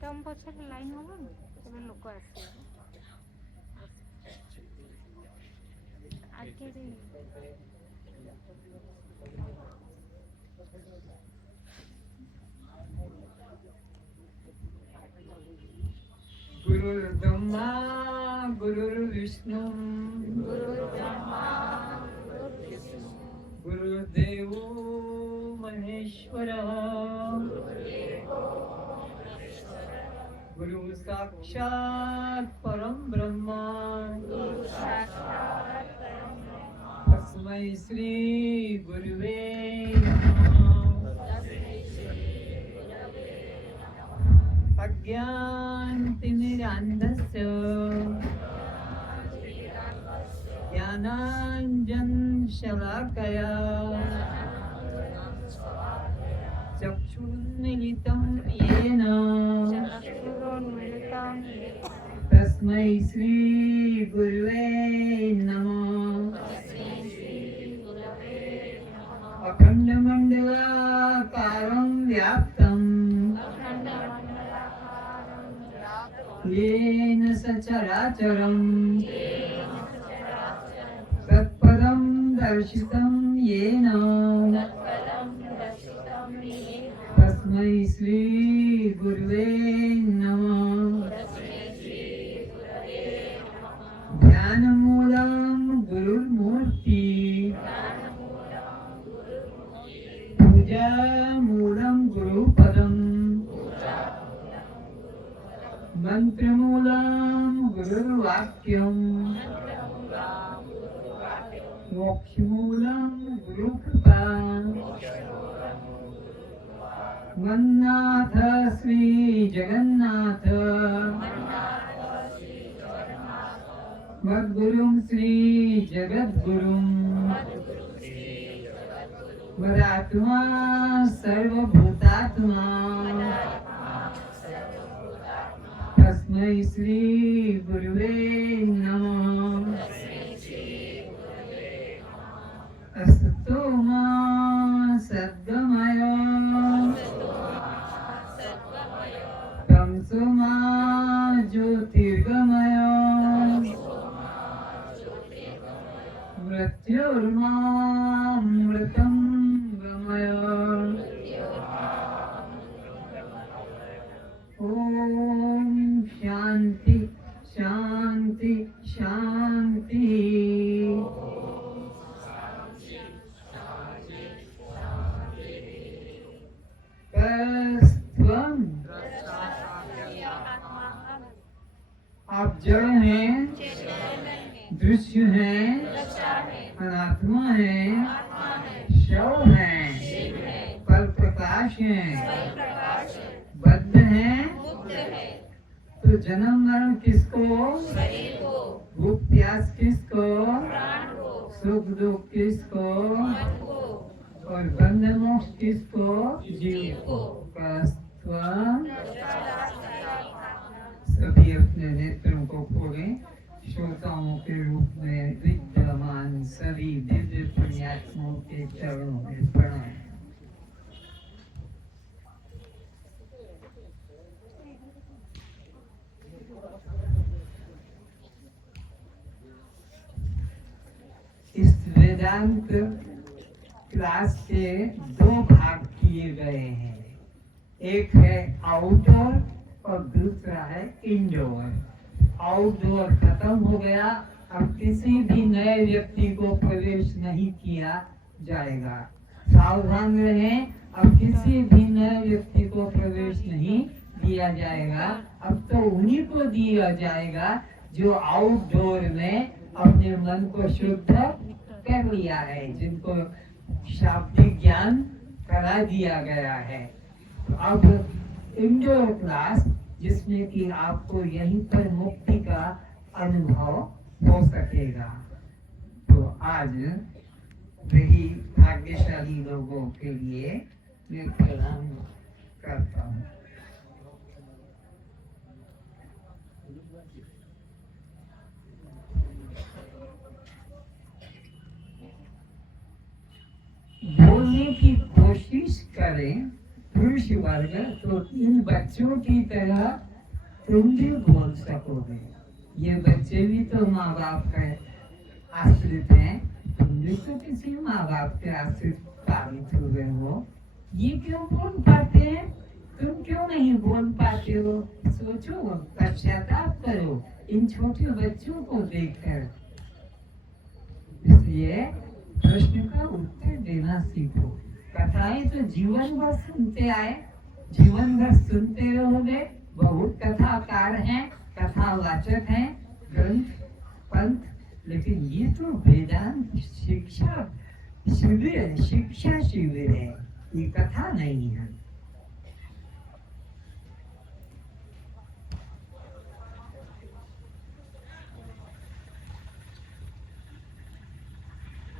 ତମ ପଛରେ ଲାଇନ୍ ହବନି ଏବେ ଲୋକ ଆସିବେ ଆଗରେ गुरुर्ब्रह्मा गुरुर्विष्णु गुरुर्देवो महेश्वरः गुरु साक्षात् परम ब्रह्म तस्मै श्री गुरुवे नमः। अज्ञानतिमिरान्धस्य ज्ञानाञ्जनशलाकया चक्षुरुन्मिलितं येन तस्मै श्री गुरुवे नमः। अखण्डमण्डलाकारं व्याप्तं येन सचराचरं तत्पदं दर्शितं येन तस्मै श्री गुरुवे नमः। ज्ञानमूलं गुरुर्मूर्ति पूजामूलं गुरुपदं मंत्रमूलं गुरुर्वाक्यं मोक्षमूलं गुरुकृपा मन्नाथ श्री जगन्नाथ मद्गुरुं श्री जगद्गुरुं मदात्मा सर्वभूतात्मा तस्मै श्री गुरुवे नमः। अस्तु मा सद्गमय तमसो मा ज्योतिर्गमय मृत्युर्मामृतं गमय। ओम शांति शांति शांति। कस्त्वं आप जड़ हैं, दृश्य हैं, अनात्मा है, शव है, फल प्रकाश है, बद्ध है। तो जन्म मरण किसको? भूख प्यास किसको? सुख दुख किसको? और बंध मोक्ष किसको? जीव को। सभी अपने नेत्रों को खोलें। श्रोताओं के रूप में विद्यमान सभी दिव्य पुण्यात्माओं के चरणों में प्रणाम। इस वेदांत क्लास के दो भाग किए गए हैं। एक है आउटडोर और दूसरा है इंडोर। आउटडोर खत्म हो गया, अब किसी भी नए व्यक्ति को प्रवेश नहीं किया जाएगा। सावधान रहें, अब किसी भी नए व्यक्ति को प्रवेश नहीं दिया जाएगा। अब तो उन्हीं को दिया जाएगा जो आउटडोर में अपने मन को शुद्ध कर लिया है, जिनको शाब्दिक ज्ञान करा दिया गया है। अब इंडोर क्लास जिसमें कि आपको यहीं पर मुक्ति का अनुभव हो सकेगा। तो आज वही भाग्यशाली लोगों के लिए मैं प्रणाम करता हूँ। वो बोलने की कोशिश करें पुरुष वर्ग तो इन बच्चों की तरह तुम भी बोल सकोगे। ये बच्चे भी तो माँ बाप का आश्रित हैं, तुम भी तो किसी माँ बाप के आश्रित पालित हुए हो। ये क्यों बोल पाते हैं, तुम क्यों नहीं बोल पाते हो? सोचो, पश्चाताप करो इन छोटे बच्चों को देखकर। इसलिए प्रश्न का उत्तर देना सीखो। कथाएं तो जीवन भर सुनते आए, जीवन भर सुनते रहोगे। बहुत कथाकार हैं, कथावाचक हैं, ग्रंथ पंथ, लेकिन ये तो वेदांत शिक्षा शिविर है, शिक्षा शिविर है, ये कथा नहीं है।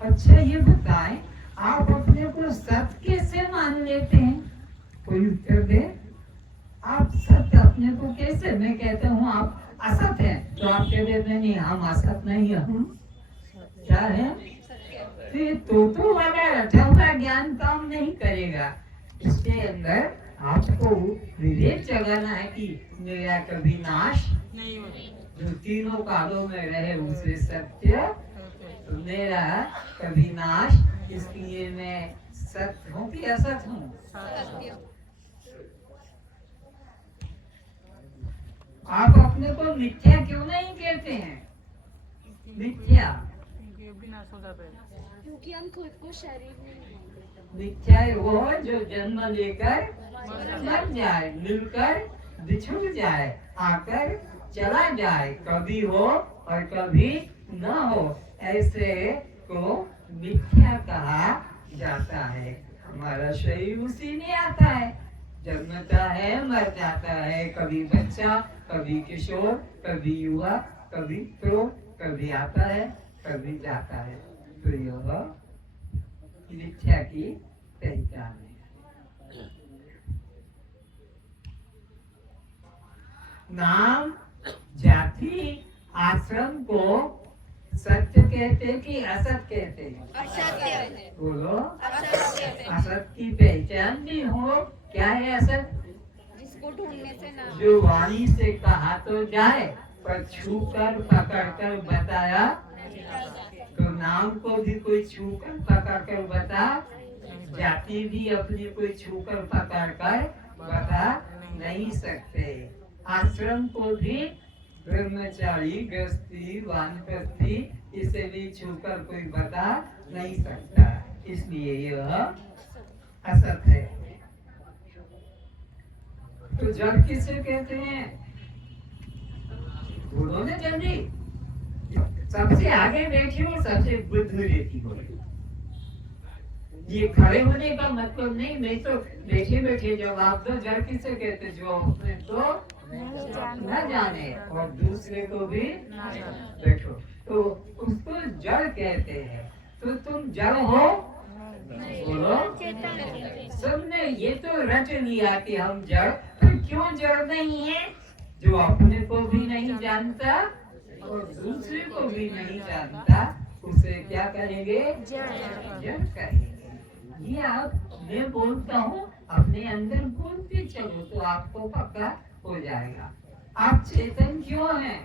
अच्छा ये बताएं, आप अपने को सत्य कैसे मान लेते हैं? कोई उत्तर दे। आप सत्य अपने को कैसे? मैं कहता हूँ आप असत हैं, तो आप कह देते नहीं हम असत नहीं है, हम क्या है? तो वगैरह ठहरा ज्ञान काम नहीं करेगा। इसके अंदर आपको विवेक जगाना है कि मेरा कभी नाश नहीं होगा। जो तीनों कालों में रहे उसे सत्य, तो मेरा कभी नाश, इसलिए मैं सत्य हूँ कि असत हूँ? आप अपने को मिथ्या क्यों नहीं कहते हैं? मिथ्या क्योंकि हम खुद को शरीर नहीं, मिथ्या वो जो जन्म लेकर मर जाए, मिलकर बिछुड़ जाए, आकर चला जाए, कभी हो और कभी न हो, ऐसे को मिथ्या कहा जाता है। हमारा शरीर उसी में आता है, जन्मता है, मर जाता है, कभी बच्चा, कभी किशोर, कभी युवा, कभी प्रौढ़, कभी आता है, कभी जाता है। तो यह मिथ्या की पहचान है। नाम, जाति, आश्रम को सत्य कहते कि असत कहते हैं? असत्य। बोलो। असत की पहचान भी हो। क्या है असत? जिसको ढूंढने से ना, जो वाणी से कहा तो जाए पर छू कर पकड़ कर बताया, तो नाम को भी कोई छू कर पकड़ कर बता, जाति भी अपनी कोई छू कर पकड़ कर बता नहीं सकते। आश्रम को भी ब्रह्मचारी, गृहस्थी, वानप्रस्थी, इसे भी छूकर कोई बता नहीं सकता, इसलिए यह असत है। तो जड़ किसे कहते हैं? बोलो ना जल्दी। सबसे आगे बैठी हो, सबसे बुद्ध रहती हो। ये खड़े होने का मतलब नहीं तो बैठे बैठे जवाब दो। जड़ किसे कहते? जो अपने तो न जाने और दूसरे को भी बैठो, तो उसको जड़ कहते हैं। तो तुम जड़ हो? बोलो। सबने ये तो रट लिया कि हम जड़, तो क्यों जड़ नहीं है? जो अपने को भी नहीं जानता और दूसरे को भी नहीं जानता, उसे क्या कहेंगे? जड़ कहेंगे। ये आप, मैं बोलता हूँ, अपने अंदर बोलते चलो तो आपको पक्का हो जाएगा। आप चेतन क्यों हैं?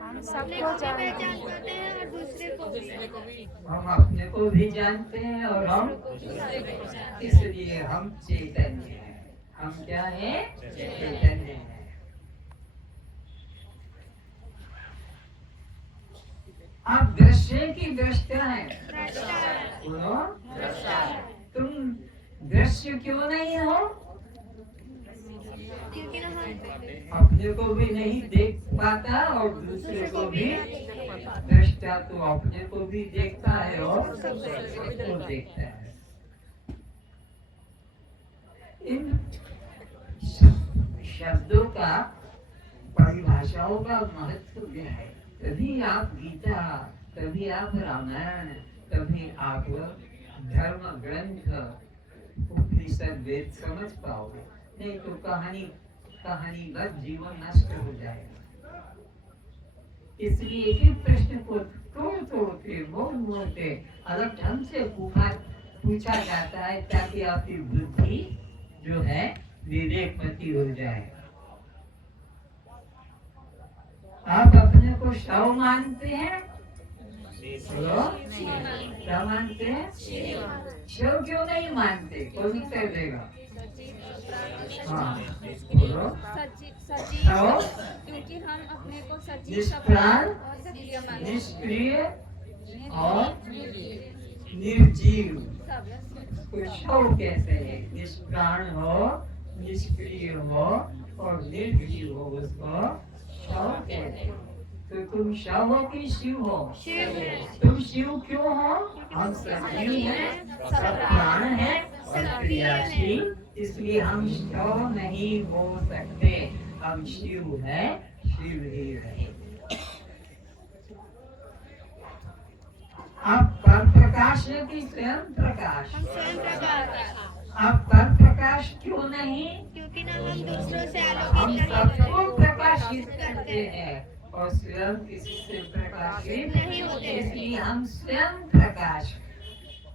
हम सबको जानते हैं और दूसरे को भी। हम अपने को भी जानते हैं और हम, इसलिए हम चैतन्य हैं। हम क्या हैं? चैतन्य हैं। आप दृश्य की दृष्टा हैं। बोलो। तुम दृश्य क्यों नहीं हो? अपने को भी नहीं देख पाता और दूसरे को भी। दृष्टा तो अपने को भी देखता है और सबको देखता है। इन शब्दों का, परिभाषाओं का महत्व क्या है? तभी आप गीता, तभी आप रामायण, तभी आप धर्म ग्रंथ, उपनिषद, वेद समझ पाओगे। नहीं तो कहानी बस जीवन नष्ट हो जाएगा। इसलिए एक प्रश्न को तोड़ के, मोड़ के, अलग ढंग से पूछा जाता है ताकि आपकी बुद्धि जो है विवेकमती हो जाए। आप अपने को शव मानते हैं? बोलो, क्या मानते हैं? शिव क्यों नहीं मानते? कौन उत्तर देगा? हाँ बोलो। शव क्योंकि हम अपने को सजीव निष्प्राण, और सक्रिय मानते हैं। निष्क्रिय और निर्जीव को शव कहते हैं। निष्प्राण हो, निष्क्रिय हो और निर्जीव हो उसको शव कहते हैं। तो तुम शव हो कि शिव हो? शिव है। तुम शिव क्यों हो? हम सजीव हैं, सब प्राण हैं, सब क्रियाशील, इसलिए हम शव नहीं हो सकते। हम शिव हैं, शिव ही रहे। आप पर प्रकाश है कि स्वयं प्रकाश? हम स्वयं प्रकाश। आप पर प्रकाश क्यों नहीं? क्योंकि ना हम दूसरों से हम आलोकित सबको प्रकाशित करते हैं और स्वयं किसी से प्रकाशित नहीं होते। इसलिए हम स्वयं प्रकाश।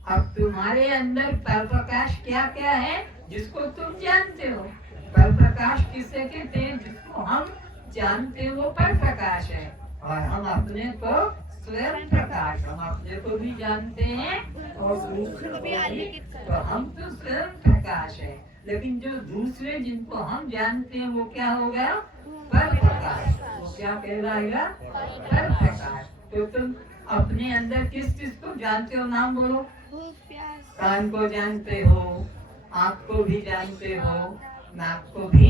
अब तुम्हारे अंदर पर प्रकाश क्या क्या है जिसको तुम जानते हो? पर प्रकाश किसे कहते हैं? जिसको हम जानते हो पर प्रकाश है। और हम अपने को स्वयं प्रकाश, हम अपने को भी जानते हैं और दूसरों को भी। तो हम तो स्वयं प्रकाश है, लेकिन जो दूसरे जिनको हम जानते हैं वो क्या हो गया? पर प्रकाश। वो क्या कहलाएगा? पर प्रकाश। तो तुम अपने अंदर किस चीज को जानते हो? नाम बोलो। भूख प्यास। कान को जानते हो, आँख को भी जानते हो, नाक को भी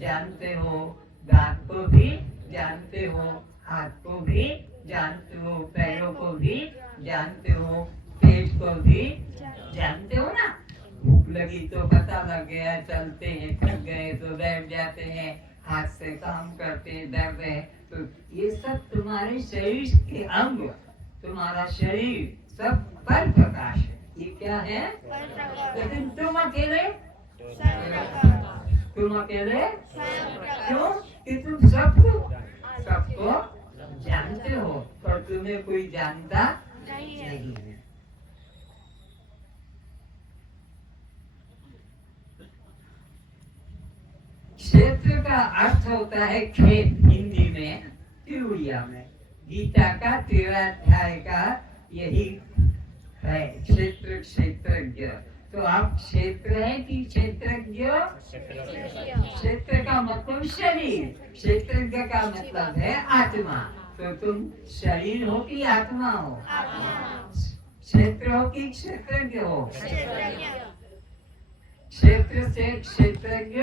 जानते हो, दांत को भी जानते हो, हाथ को भी जानते हो, पैरों को भी जानते हो, पेट को भी जानते हो ना? भूख लगी तो पता लग गया, चलते हैं, थक गए तो बैठ जाते हैं, हाथ से काम करते हैं, दर्द है। तो ये सब तुम्हारे शरीर के अंग, तुम्हारा शरीर सब पर प्रकाश है। ये क्या है? लेकिन तुम अकेले, तुम अकेले क्यों? कि तुम सबको जानते हो पर तुम्हें कोई जानता नहीं है। क्षेत्र का अर्थ होता है खेत, हिंदी में, उड़िया में। गीता का 13 अध्याय का यही है, क्षेत्र क्षेत्रज्ञ। तो आप क्षेत्र है कि क्षेत्रज्ञ? क्षेत्र का मतलब शरीर, क्षेत्रज्ञ का मतलब है आत्मा। तो तुम शरीर हो कि आत्मा हो? क्षेत्र हो कि क्षेत्रज्ञ हो? क्षेत्र से क्षेत्रज्ञ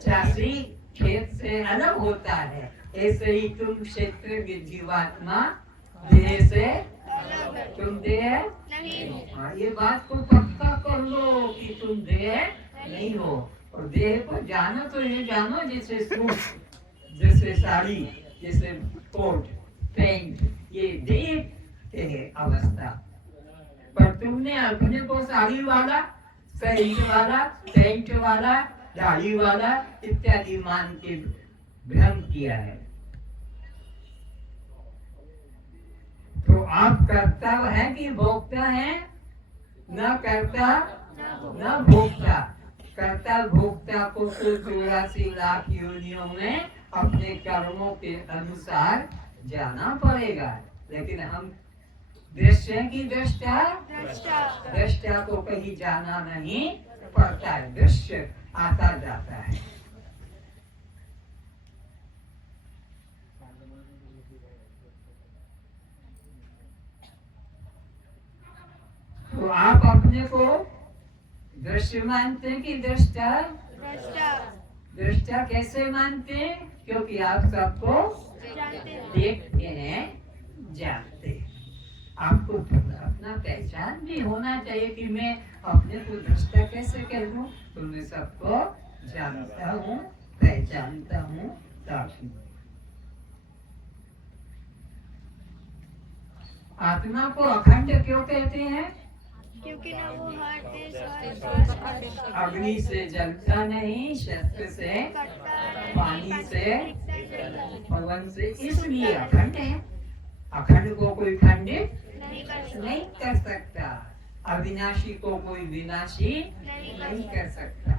चासी खेत से अलग होता है। ऐसे ही तुम क्षेत्रज्ञ जीवात्मा देह से तुम देह नहीं हो। ये बात को पक्का कर लो कि तुम देह नहीं हो। और देह को जानो तो ये जानो जैसे सूट, जैसे साड़ी, जैसे कोट पैंट, ये देह के अवस्था। पर तुमने अपने को साड़ी वाला, पैंट वाला, पैंट वाला, दाढ़ी वाला इत्यादि मान के भ्रम किया है। तो आप कर्ता है कि भोक्ता है? न कर्ता न भोक्ता। कर्ता भोक्ता को तो 84 लाख योनियों में अपने कर्मों के अनुसार जाना पड़ेगा। लेकिन हम दृश्य की दृष्टा, दृष्टा को कहीं जाना नहीं पड़ता है, दृश्य आता जाता है। तो आप अपने को दृश्य मानते हैं कि दृष्टा? दृष्टा कैसे मानते हैं? क्योंकि आप सबको देखते हैं, जानते हैं। आपको अपना पहचान भी होना चाहिए कि मैं अपने को दृष्टा कैसे कह दूं? तो मैं सबको जानता हूँ, पहचानता हूँ, साक्षी। आत्मा को अखंड क्यों कहते हैं? क्योंकि ना वो अग्नि से जलता नहीं, शस्त्र से, पानी से, पवन से, इसलिए अखंड है। अखंड को कोई खंडित नहीं कर सकता। अविनाशी को कोई विनाशी नहीं कर सकता।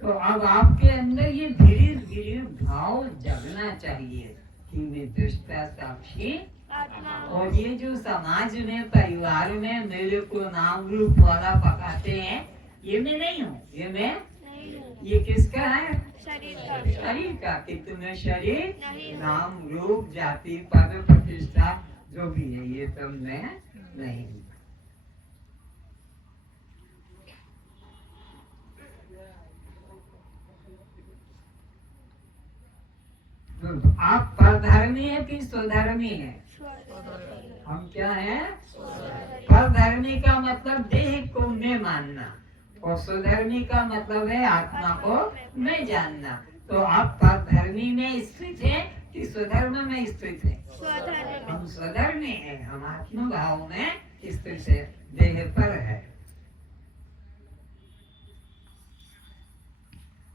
तो अब आपके अंदर ये धीरे धीरे भाव जगना चाहिए कि मैं दृष्टा साक्षी आत्मा हूँ। और ये जो समाज में परिवार में मेरे को नाम रूप वाला पकाते हैं, ये मैं नहीं हूँ, ये मैं नहीं हूँ। ये किसका है? शरीर का शरीर का। कि तुम्हें शरीर नहीं हूँ। नाम रूप जाति पद प्रतिष्ठा जो भी है ये सब मैं नहीं हूँ। तो आप परधर्मी है कि स्वधर्मी है? हम क्या है? परधर्मी का मतलब देह को मैं मानना और स्वधर्मी का मतलब है आत्मा को मैं जानना। तो आप परधर्मी में स्थित है कि स्वधर्म में स्थित है? स्वधर्म। हम स्वधर्मी है, हम आत्म भाव में स्थित है, देह पर है।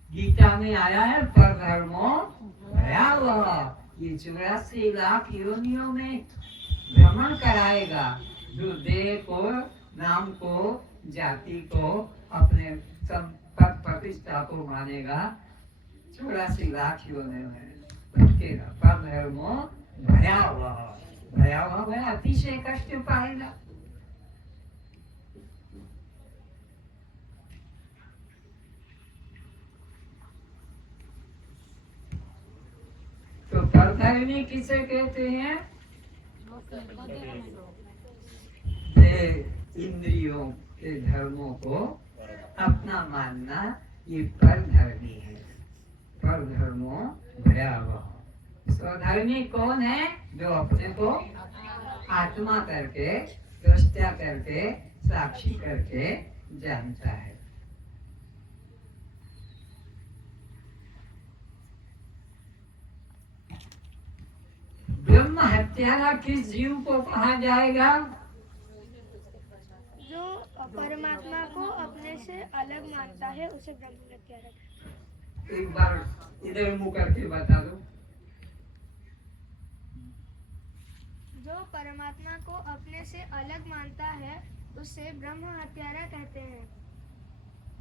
गीता में आया है परधर्मो भयावह। ये 84 लाख योनियों में भ्रमण कराएगा जो देह को, नाम को, जाति को, अपने संपद प्रतिष्ठा को मानेगा। 84 लाख योनियों में भटकेगा। परधर्मो भयावह। भयावह है अतिशय कष्ट पाएगा। तो परधर्मी किसे कहते हैं? इंद्रियों के धर्मों को अपना मानना, ये परधर्मी है। परधर्मो भयावह। स्वधर्मी कौन है? जो अपने को आत्मा करके, दृष्टा करके, साक्षी करके जानता है। ब्रह्म हत्यारा किस जीव को कहा जाएगा? जो परमात्मा को अपने से अलग मानता है उसे ब्रह्म हत्यारा कहते हैं। एक बार इधर मुंह करके बता दो। जो परमात्मा को अपने से अलग मानता है उसे ब्रह्म हत्यारा कहते हैं।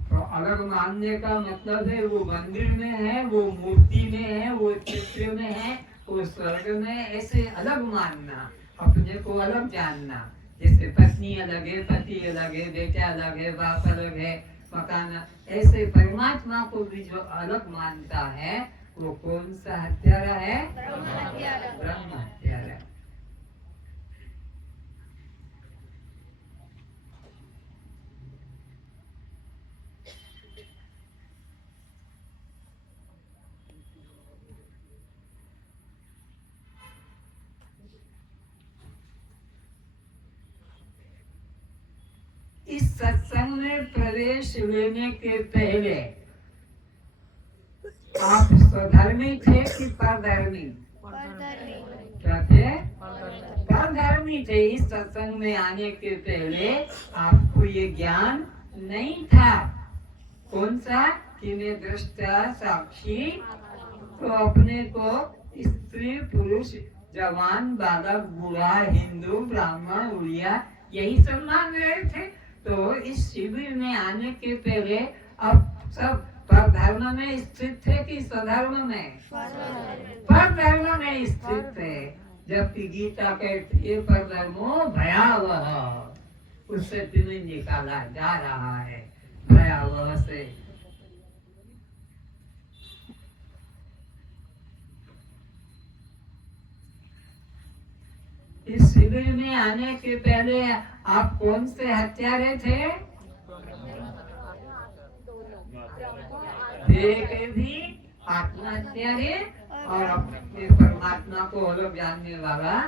तो अलग मानने का मतलब है वो मंदिर में है, वो मूर्ति में है, वो चित्र में है, वो स्वर्ग में, ऐसे अलग मानना, अपने को अलग जानना। जैसे पत्नी अलग है, पति अलग है, बेटा अलग है, बाप अलग है, मकान, ऐसे परमात्मा को भी जो अलग मानता है वो कौन सा हत्यारा है? ब्रह्म हत्यारा। ब्रह्म हत्यारा। इस सत्संग में प्रवेश लेने के पहले आप स्वधर्मी थे कि परधर्मी? क्या थे? परधर्मी थे। इस सत्संग में आने के पहले आपको ये ज्ञान नहीं था। कौन सा? कि मैं दृष्टा साक्षी, तो अपने को स्त्री पुरुष जवान बालक बूढ़ा हिंदू ब्राह्मण उड़िया यही सब मान रहे थे। तो इस शिविर में आने के पहले अब सब परधर्म में स्थित थे कि स्वधर्म में? परधर्म में स्थित थे। जबकि गीता कहती है परधर्मो भयावह, उससे तुम्हें निकाला जा रहा है भयावह से। इस शिविर में आने के पहले आप कौन से हत्यारे थे? देह के भी आत्मा हत्यारे और अपने परमात्मा को अलग जानने वाला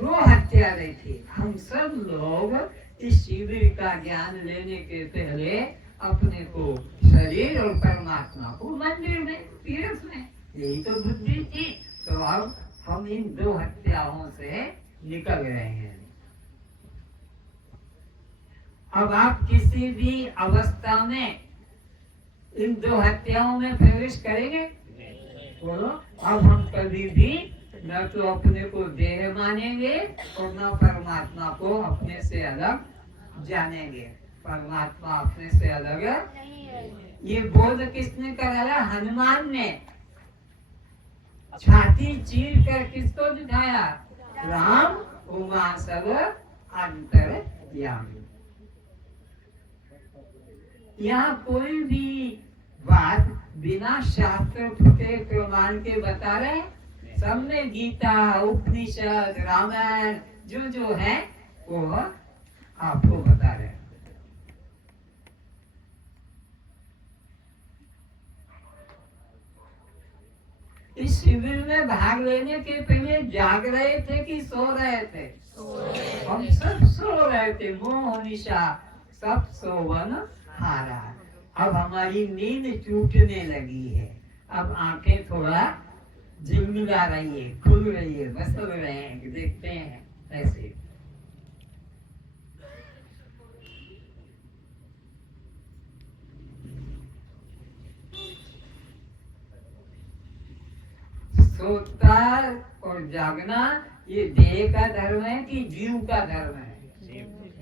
दो हत्यारे थे। हम सब लोग इस शिविर का ज्ञान लेने के पहले अपने को शरीर और परमात्मा को मंदिर में, तीर्थ में, यही तो बुद्धि थी। तो अब हम इन दो हत्याओं से निकल रहे हैं। अब आप किसी भी अवस्था में इन दो हत्याओं में प्रवेश करेंगे? बोलो। अब हम कभी भी न तो अपने को देह मानेंगे और न परमात्मा को अपने से अलग जानेंगे। परमात्मा अपने से अलग नहीं है। ये बोध किसने कराया? हनुमान ने। छाती चीर कर किसको दिखाया? राम उमा सब अंतर्यामी। यहाँ कोई भी बात बिना शास्त्र के प्रमाण के बता रहे, सबने गीता, उपनिषद, रामायण जो जो है वो आपको बता रहे हैं। इस शिविर में भाग लेने के पहले जाग रहे थे कि सो रहे थे? हम सब सो रहे थे। मोह निशा सब सोवन हारा। अब हमारी नींद टूटने लगी है। अब आंखें थोड़ा झिलमिला रही है, खुल रही है, मसल रहे हैं, देखते हैं ऐसे। सोता और जागना ये देह का धर्म है कि जीव का धर्म है?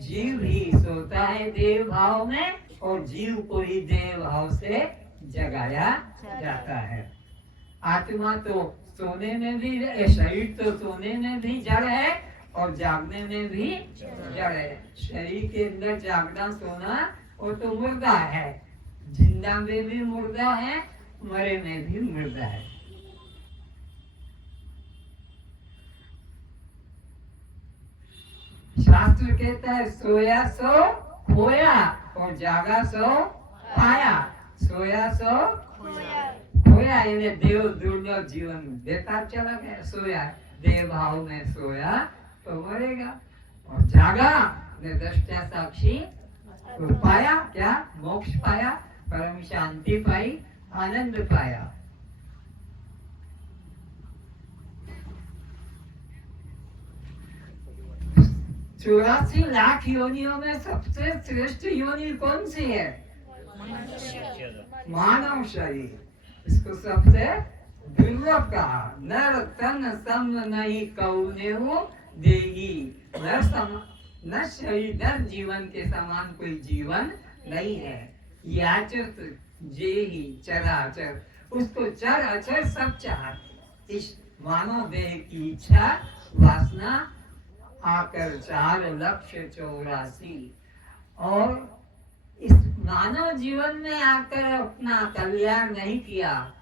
जीव ही सोता है देव भाव में और जीव को ही देव भाव से जगाया जाता है। आत्मा तो सोने में भी, शरीर तो सोने में भी जड़ है और जागने में भी जड़ है। शरीर के अंदर जागना सोना वो तो मुर्दा है। जिंदा में भी मुर्दा है, मरे में भी मुर्दा है। शास्त्र कहता है सोया सो खोया और जागा सो पाया। सोया सो खोया, इन्हें देव दुर्लभ जीवन बेकार चला गया। सोया देव भाव में सोया तो मरेगा, और जागा ने दृष्टा साक्षी तो पाया क्या? मोक्ष पाया, परम शांति पाई, आनंद पाया। 84 लाख योनियों में सबसे श्रेष्ठ योनि कौन सी है? मानव शरीर। इसको सबसे दुर्लभ कहा। नर तन सम नहीं कौने हो देगी। न शरीर नर जीवन के समान कोई जीवन नहीं है। याचत जे ही चराचर, उसको चर अचर सब चाहते। इस मानव देह की इच्छा वासना आकर 4,84,00,000 और इस मानव जीवन में आकर अपना कल्याण नहीं किया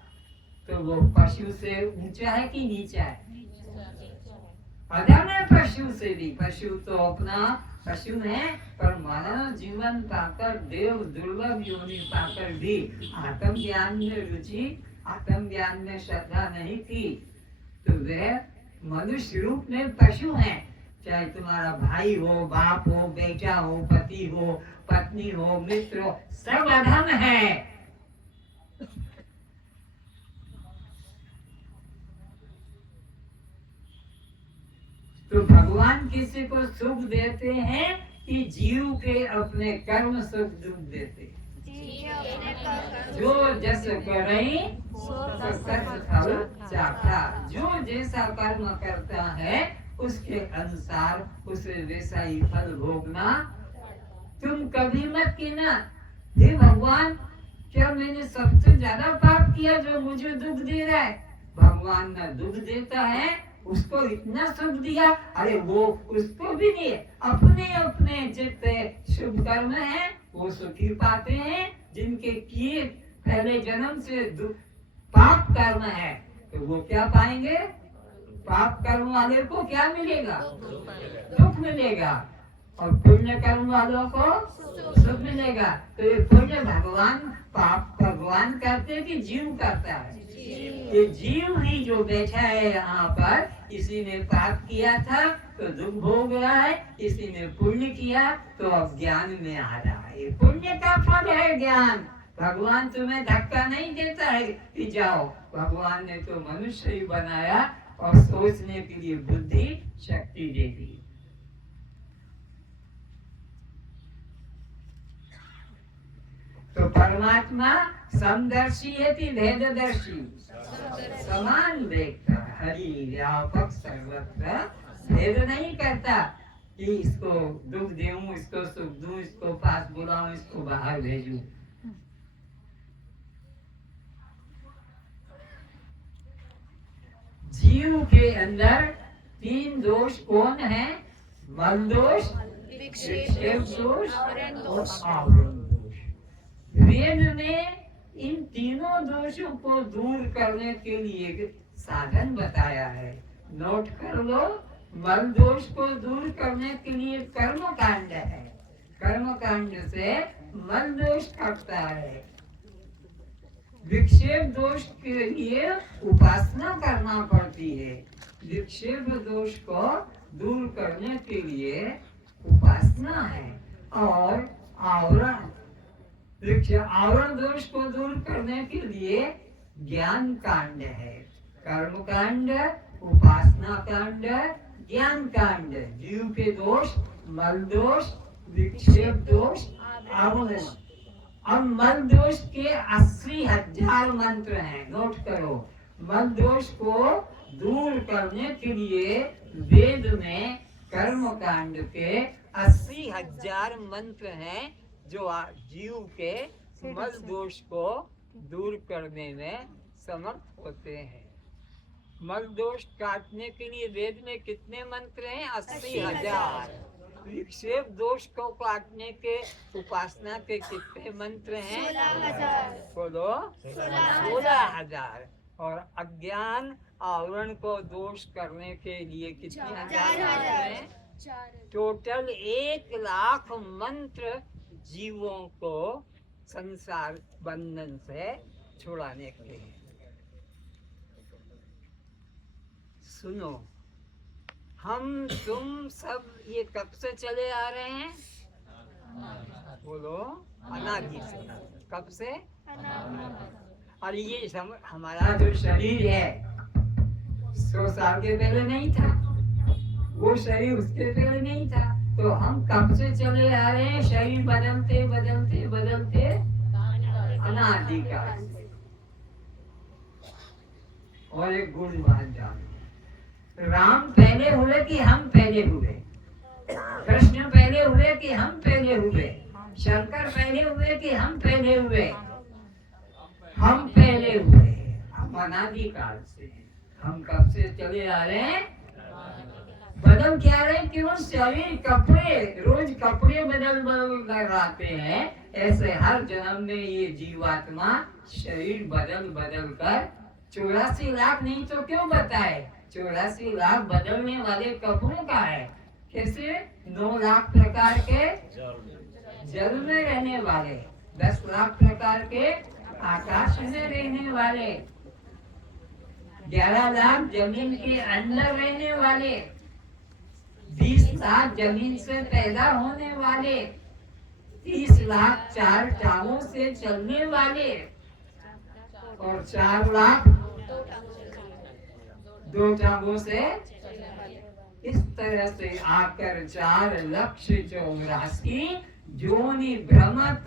तो वो पशु से ऊंचा है कि नीचा है? अधम है पशु से भी। पशु तो अपना पशु है, पर मानव जीवन पाकर, देव दुर्लभ योनि पाकर भी आत्म ज्ञान में रुचि, आत्म ज्ञान में श्रद्धा नहीं थी तो वे मनुष्य रूप में पशु हैं। चाहे तुम्हारा भाई हो, बाप हो, बेटा हो, पति हो, पत्नी हो, मित्र हो, सब अधम है। तो भगवान किसी को सुख देते हैं कि जीव के अपने कर्म सुख दुख देते? जो जस करई सो फल चाखा। जो जैसा कर्म करता है उसके अनुसार उसे वैसा ही फल भोगना। तुम कभी मत कहना हे भगवान, क्या मैंने सबसे ज्यादा पाप किया जो मुझे दुख दे रहा है? भगवान न दुख देता है, उसको इतना सुख दिया। अरे वो उसको भी नहीं, अपने अपने जितने शुभ कर्म है वो सुखी पाते हैं। जिनके किए पहले जन्म से पाप कर्म है तो वो क्या पाएंगे? पाप कर्म वाले को क्या मिलेगा? दुख मिलेगा। और पुण्य कर्म वालों को सुख मिलेगा। तो ये पुण्य भगवान, पाप भगवान करते कि जीव करता है? ये जीव ही जो बैठा है यहाँ पर, इसी ने पाप किया था तो दुख भोग रहा है, इसी ने पुण्य किया तो अब ज्ञान में आ रहा है। पुण्य का फल है ज्ञान। भगवान तुम्हें धक्का नहीं देता है कि जाओ। भगवान ने तो मनुष्य ही बनाया और सोचने के लिए बुद्धि शक्ति दे दी। तो परमात्मा समदर्शी है कि भेददर्शी? समान देखता है। हरि व्यापक सर्वत्र भेद नहीं करता कि इसको दुख दूं, इसको सुख दूं, इसको पास बुलाऊं, इसको बाहर भेजूं। जीव के अंदर 3 दोष कौन है? मल दोष, विक्षेप दोष और आवरण दोष। वेद ने इन तीनों दोषों को दूर करने के लिए साधन बताया है। नोट कर लो, मल दोष को दूर करने के लिए कर्म कांड है। कर्म कांड से मल दोष हटता है। विक्षेप दोष के लिए उपासना करना पड़ती है। विक्षेप दोष को दूर करने के लिए उपासना है। और आवरण दोष को दूर करने के लिए ज्ञान कांड है। कर्म कांड, उपासना कांड, ज्ञान कांड। जीव के दोष मल दोष, विक्षेप दोष, आवरण। अब मल दोष के 80,000 मंत्र हैं। नोट करो, मल दोष को दूर करने के लिए वेद में कर्म कांड के 80,000 मंत्र हैं जो जीव के मल दोष को दूर करने में समर्थ होते हैं। मल दोष काटने के लिए वेद में कितने मंत्र हैं? 80,000। विक्षेप दोष को काटने के उपासना के कितने मंत्र हैं? 16,000। बोलो, 16,000। और अज्ञान आवरण को दोष करने के लिए कितने हजार हैं? टोटल 1,00,000 मंत्र जीवों को संसार बंधन से छुड़ाने के लिए। सुनो, हम तुम सब ये कब से चले आ रहे हैं? बोलो, अनादि से। कब से? और ये हमारा जो शरीर है 100 साल के पहले नहीं था, वो शरीर उसके पहले नहीं था। तो हम कब से चले आ रहे हैं? शरीर बदलते बदलते बदलते अनादिकाल से। और एक गुण बात जानो, राम पहले हुए कि हम पहले हुए? कृष्ण पहले हुए कि हम पहले हुए? शंकर पहले हुए कि हम पहले हुए? हम पहले हुए। हम अनादिकाल से। हम कब से चले आ रहे हैं? बदल क्या रहे? क्यों? शरीर, कपड़े, रोज कपड़े बदल बदल कर आते हैं। ऐसे हर जन्म में ये जीवात्मा शरीर बदल बदल कर 84 लाख नहीं तो क्यों बताए, 84 लाख बदलने वाले कपड़ों का है। कैसे? 9 लाख प्रकार के जल में रहने वाले, 10 लाख प्रकार के आकाश में रहने वाले, 11 लाख जमीन के अंदर रहने वाले, 20 लाख जमीन से पैदा होने वाले, 30 लाख 4 टांगों से चलने वाले, और 4 लाख 2 टांगों से। इस तरह से आकर 4,84,000 जोनि भ्रमत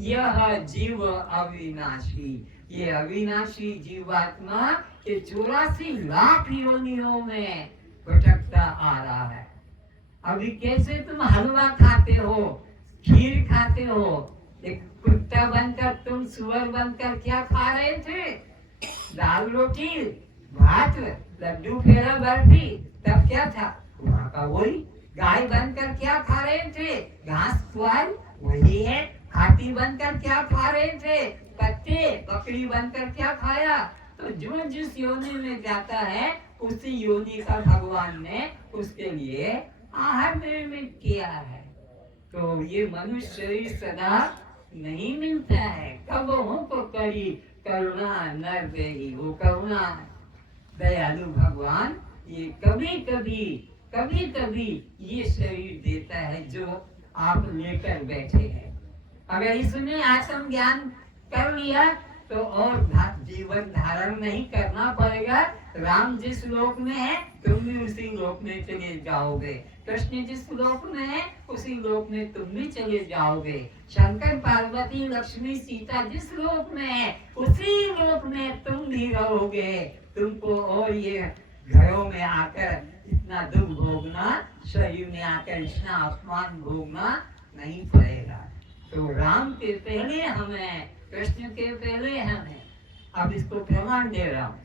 यह जीव अविनाशी। ये अविनाशी जीवात्मा के 84 लाख योनियों में भटकता आ रहा है। अभी कैसे तुम हलवा खाते हो, खीर खाते हो, एक कुत्ता बनकर तुम सुअर बनकर क्या खा रहे थे? दाल रोटी, भात, लड्डू, पेड़ा, बर्फी। तब क्या था? वहाँ का वही। गाय बनकर क्या खा रहे थे? घास पुआल वही है। हाथी बनकर क्या खा रहे थे? पत्ते। बकरी बनकर क्या खाया? तो जो जिस योनि में जाता है उसी योनि का भगवान ने उसके लिए आहार निर्मित किया है। तो ये मनुष्य शरीर सदा नहीं मिलता है। कब को करी करुणा नर देही, वो करुणा दयालु भगवान ये कभी कभी ये शरीर देता है जो आप लेकर बैठे हैं। अगर इसमें आत्म ज्ञान कर लिया तो और जीवन धारण नहीं करना पड़ेगा। राम जिस लोक में है तुम भी उसी लोक में चले जाओगे, कृष्ण जिस लोक में है उसी लोक में तुम भी चले जाओगे, शंकर पार्वती लक्ष्मी सीता जिस लोक में है उसी लोक में तुम भी रहोगे। तुमको और ये घरों में आकर इतना दुख भोगना, शरीर में आकर इतना अपमान भोगना नहीं पड़ेगा। तो राम के पहले हमें, कृष्ण के पहले हमें। अब इसको प्रमाण दे रहा हूं,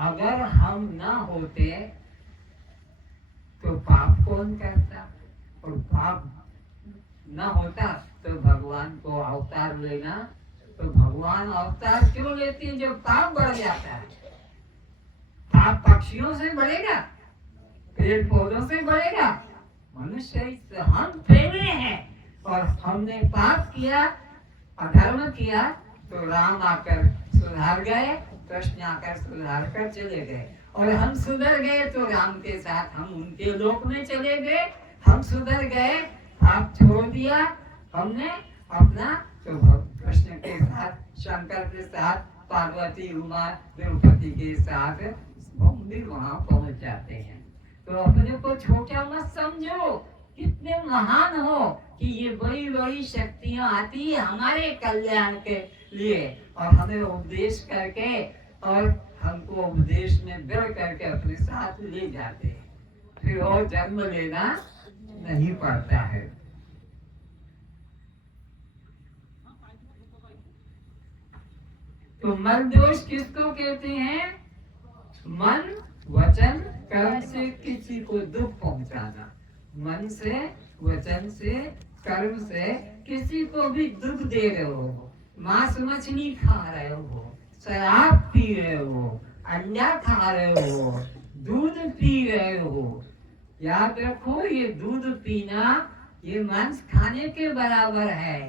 अगर हम ना होते तो पाप कौन करता, और पाप ना होता तो भगवान को अवतार लेना, तो भगवान अवतार क्यों लेते हैं जब पाप बढ़ जाता है? पाप पक्षियों से बढ़ेगा, पेड़ पौधों से बढ़ेगा, मनुष्य से हम पहले हैं, और हमने पाप किया, अधर्म किया, तो राम आकर सुधार गए, कृष्ण आकर सुधार कर चले गए, और हम सुधर गए तो राम के साथ हम उनके लोक में चले गए। हम सुधर गए, पाप छोड़ दिया हमने अपना, तो कृष्ण के साथ, शंकर के साथ, पार्वती, उमा, द्रौपदी के साथ हम भी वहां पहुंच जाते हैं। तो अपने को छोटा मत समझो, कितने महान हो कि ये बड़ी बड़ी शक्तियां आती है हमारे कल्याण के लिए, और हमें उपदेश करके और हमको उपदेश में दृढ़ करके अपने साथ ले जाते हैं, फिर और जन्म लेना नहीं पड़ता है। तो मन दोष किसको कहते हैं? मन, वचन, कर्म से किसी को दुख पहुंचाना। मन से, वचन से, कर्म से किसी को भी दुख दे रहे हो, मांस मछली खा रहे हो, शराब पी रहे हो, अंडा खा रहे हो, दूध पी रहे हो, याद रखो ये दूध पीना ये मांस खाने के बराबर है,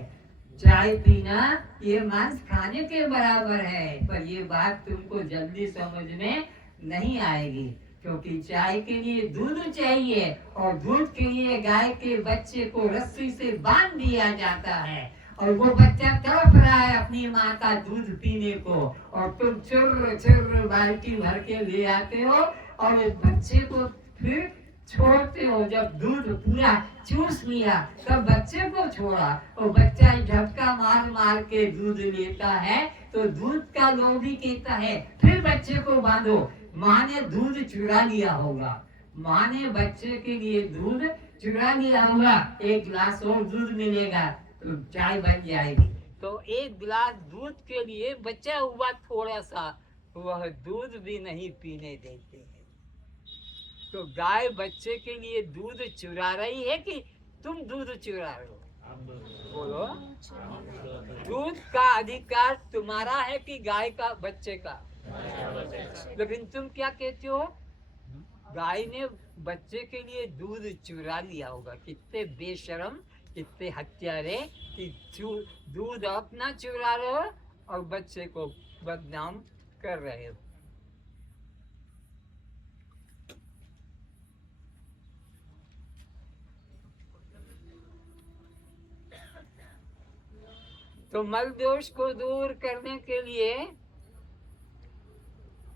चाय पीना ये मांस खाने के बराबर है। पर ये बात तुमको जल्दी समझ में नहीं आएगी, क्योंकि चाय के लिए दूध चाहिए, और दूध के लिए गाय के बच्चे को रस्सी से बांध दिया जाता है, और वो बच्चा तड़प रहा है अपनी माँ का दूध पीने को, और तुम चुर्र चुर्र बाल्टी भर के ले आते हो, और उस बच्चे को फिर छोड़ते हो। जब दूध पूरा चूस लिया तब बच्चे को छोड़ा, और बच्चा झटका मार मार के दूध लेता है, तो दूध का लोभी कहता है फिर बच्चे को बांधो। माँ ने दूध चुरा लिया होगा, माँ ने बच्चे के लिए दूध चुरा लिया होगा, एक गिलास और दूध मिलेगा तो चाय बन जाएगी। तो एक गिलास दूध के लिए बचा हुआ थोड़ा सा वह दूध भी नहीं पीने देते हैं। तो गाय बच्चे के लिए दूध चुरा रही है कि तुम दूध चुरा रहे हो? बोलो, दूध का अधिकार तुम्हारा है कि गाय का, बच्चे का? लेकिन तुम क्या कहते हो? गाय ने बच्चे के लिए दूध चुरा लिया होगा। कितने बेशरम, कितने हत्यारे कि दूध अपना चुरा रहे हो और बच्चे को बदनाम कर रहे हो। तो मल दोष को दूर करने के लिए,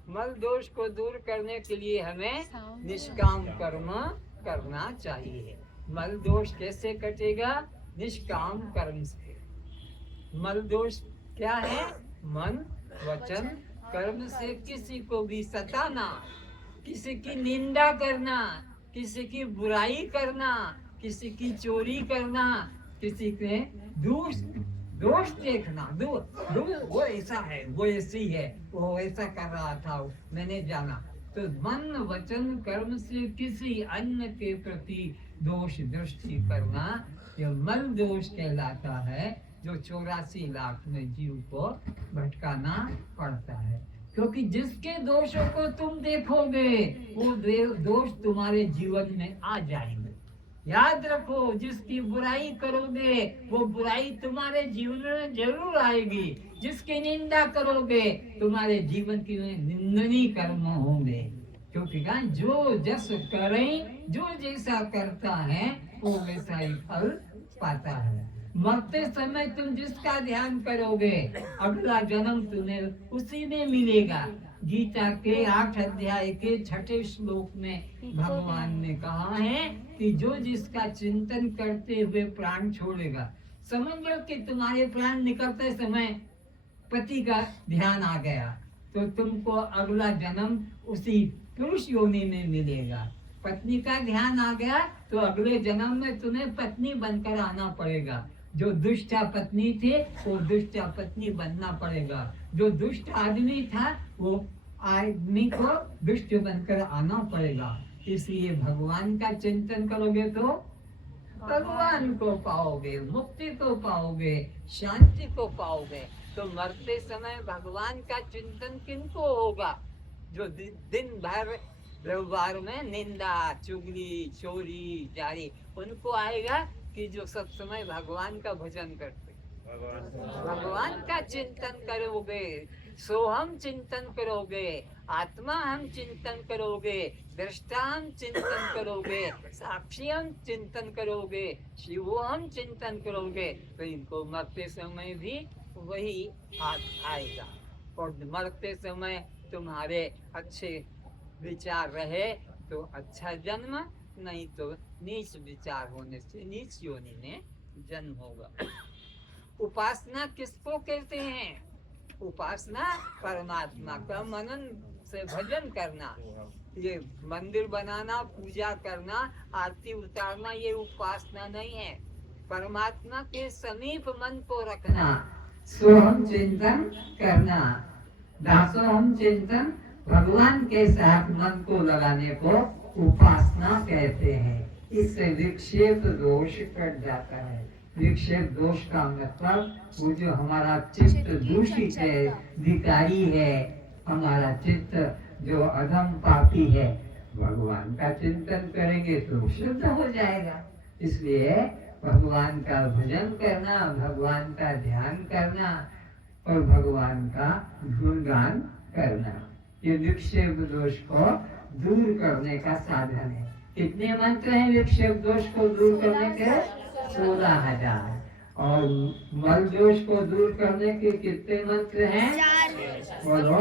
मल दोष को दूर करने के लिए हमें निष्काम कर्म करना चाहिए। मल दोष कैसे कटेगा? निष्काम कर्म से। मल दोष क्या है? मन, वचन, कर्म से किसी को भी सताना, किसी की निंदा करना, किसी की बुराई करना, किसी की चोरी करना, किसी के दोष देखना, वो ऐसा है, वो ऐसी है, वो ऐसा कर रहा था, मैंने जाना। तो मन, वचन, कर्म से किसी अन्य के प्रति दोष दृष्टि करना, यह मल दोष कहलाता है, जो 84 लाख में जीव को भटकाना पड़ता है। क्योंकि जिसके दोषों को तुम देखोगे वो दोष तुम्हारे जीवन में आ जाएंगे। याद रखो, जिसकी बुराई करोगे वो बुराई तुम्हारे जीवन में जरूर आएगी। जिसकी निंदा करोगे तुम्हारे जीवन की निंदनीय कर्म होंगे। क्योंकि जो जस करें, जो जैसा करता है वो वैसा ही फल पाता है। मरते समय तुम जिसका ध्यान करोगे अगला जन्म तुम्हें उसी में मिलेगा। गीता के 8 अध्याय के 6 श्लोक में भगवान ने कहा है कि जो जिसका चिंतन करते हुए प्राण छोड़ेगा, समझ लो कि तुम्हारे प्राण निकलते समय पति का ध्यान आ गया, तो तुमको अगला जन्म उसी पुरुष योनि में मिलेगा। पत्नी का ध्यान आ गया तो अगले जन्म में तुम्हें पत्नी बनकर आना पड़ेगा। जो दुष्ट पत्नी थे वो दुष्ट पत्नी बनना पड़ेगा। जो दुष्ट आदमी था वो आदमी को दुष्ट बनकर आना पड़ेगा। इसलिए भगवान का चिंतन करोगे तो भगवान को पाओगे, मुक्ति को पाओगे, शांति को पाओगे। तो मरते समय भगवान का चिंतन किनको होगा? जो दिन भर व्यवहार में निंदा, चुगली, चोरी, जारी, उनको आएगा कि जो सब समय भगवान का भजन करते, भगवान का चिंतन करोगे, सोहम चिंतन करोगे, आत्मा हम चिंतन करोगे, दृष्टा हम चिंतन करोगे, साक्षी हम चिंतन करोगे, शिवो हम चिंतन करोगे, तो इनको मरते समय भी वही हाथ आएगा। और मरते समय तुम्हारे अच्छे विचार रहे तो अच्छा जन्म, नहीं तो नीच विचार होने से नीच योनि में जन्म होगा। उपासना किसको कहते हैं? उपासना परमात्मा का मनन से भजन करना। ये मंदिर बनाना, पूजा करना, आरती उतारना ये उपासना नहीं है। परमात्मा के समीप मन को रखना, सोहम चिंतन करना, दासोहम चिंतन, भगवान के साथ मन को लगाने को उपासना कहते हैं। इससे विक्षेप दोष कट जाता है। विक्षेप दोष का मतलब वो जो हमारा चित्त दूषित है, विकारी है, हमारा चित्त जो अधम पापी है, भगवान का चिंतन करेंगे तो शुद्ध हो जाएगा। इसलिए भगवान का भजन करना, भगवान का ध्यान करना और भगवान का गुणगान करना, ये विक्षेप दोष को दूर करने का साधन है। कितने मंत्र हैं विक्षेप दोष को दूर करने के? 16,000। और मल दोष को दूर करने के कितने मंत्र हैं? बोलो।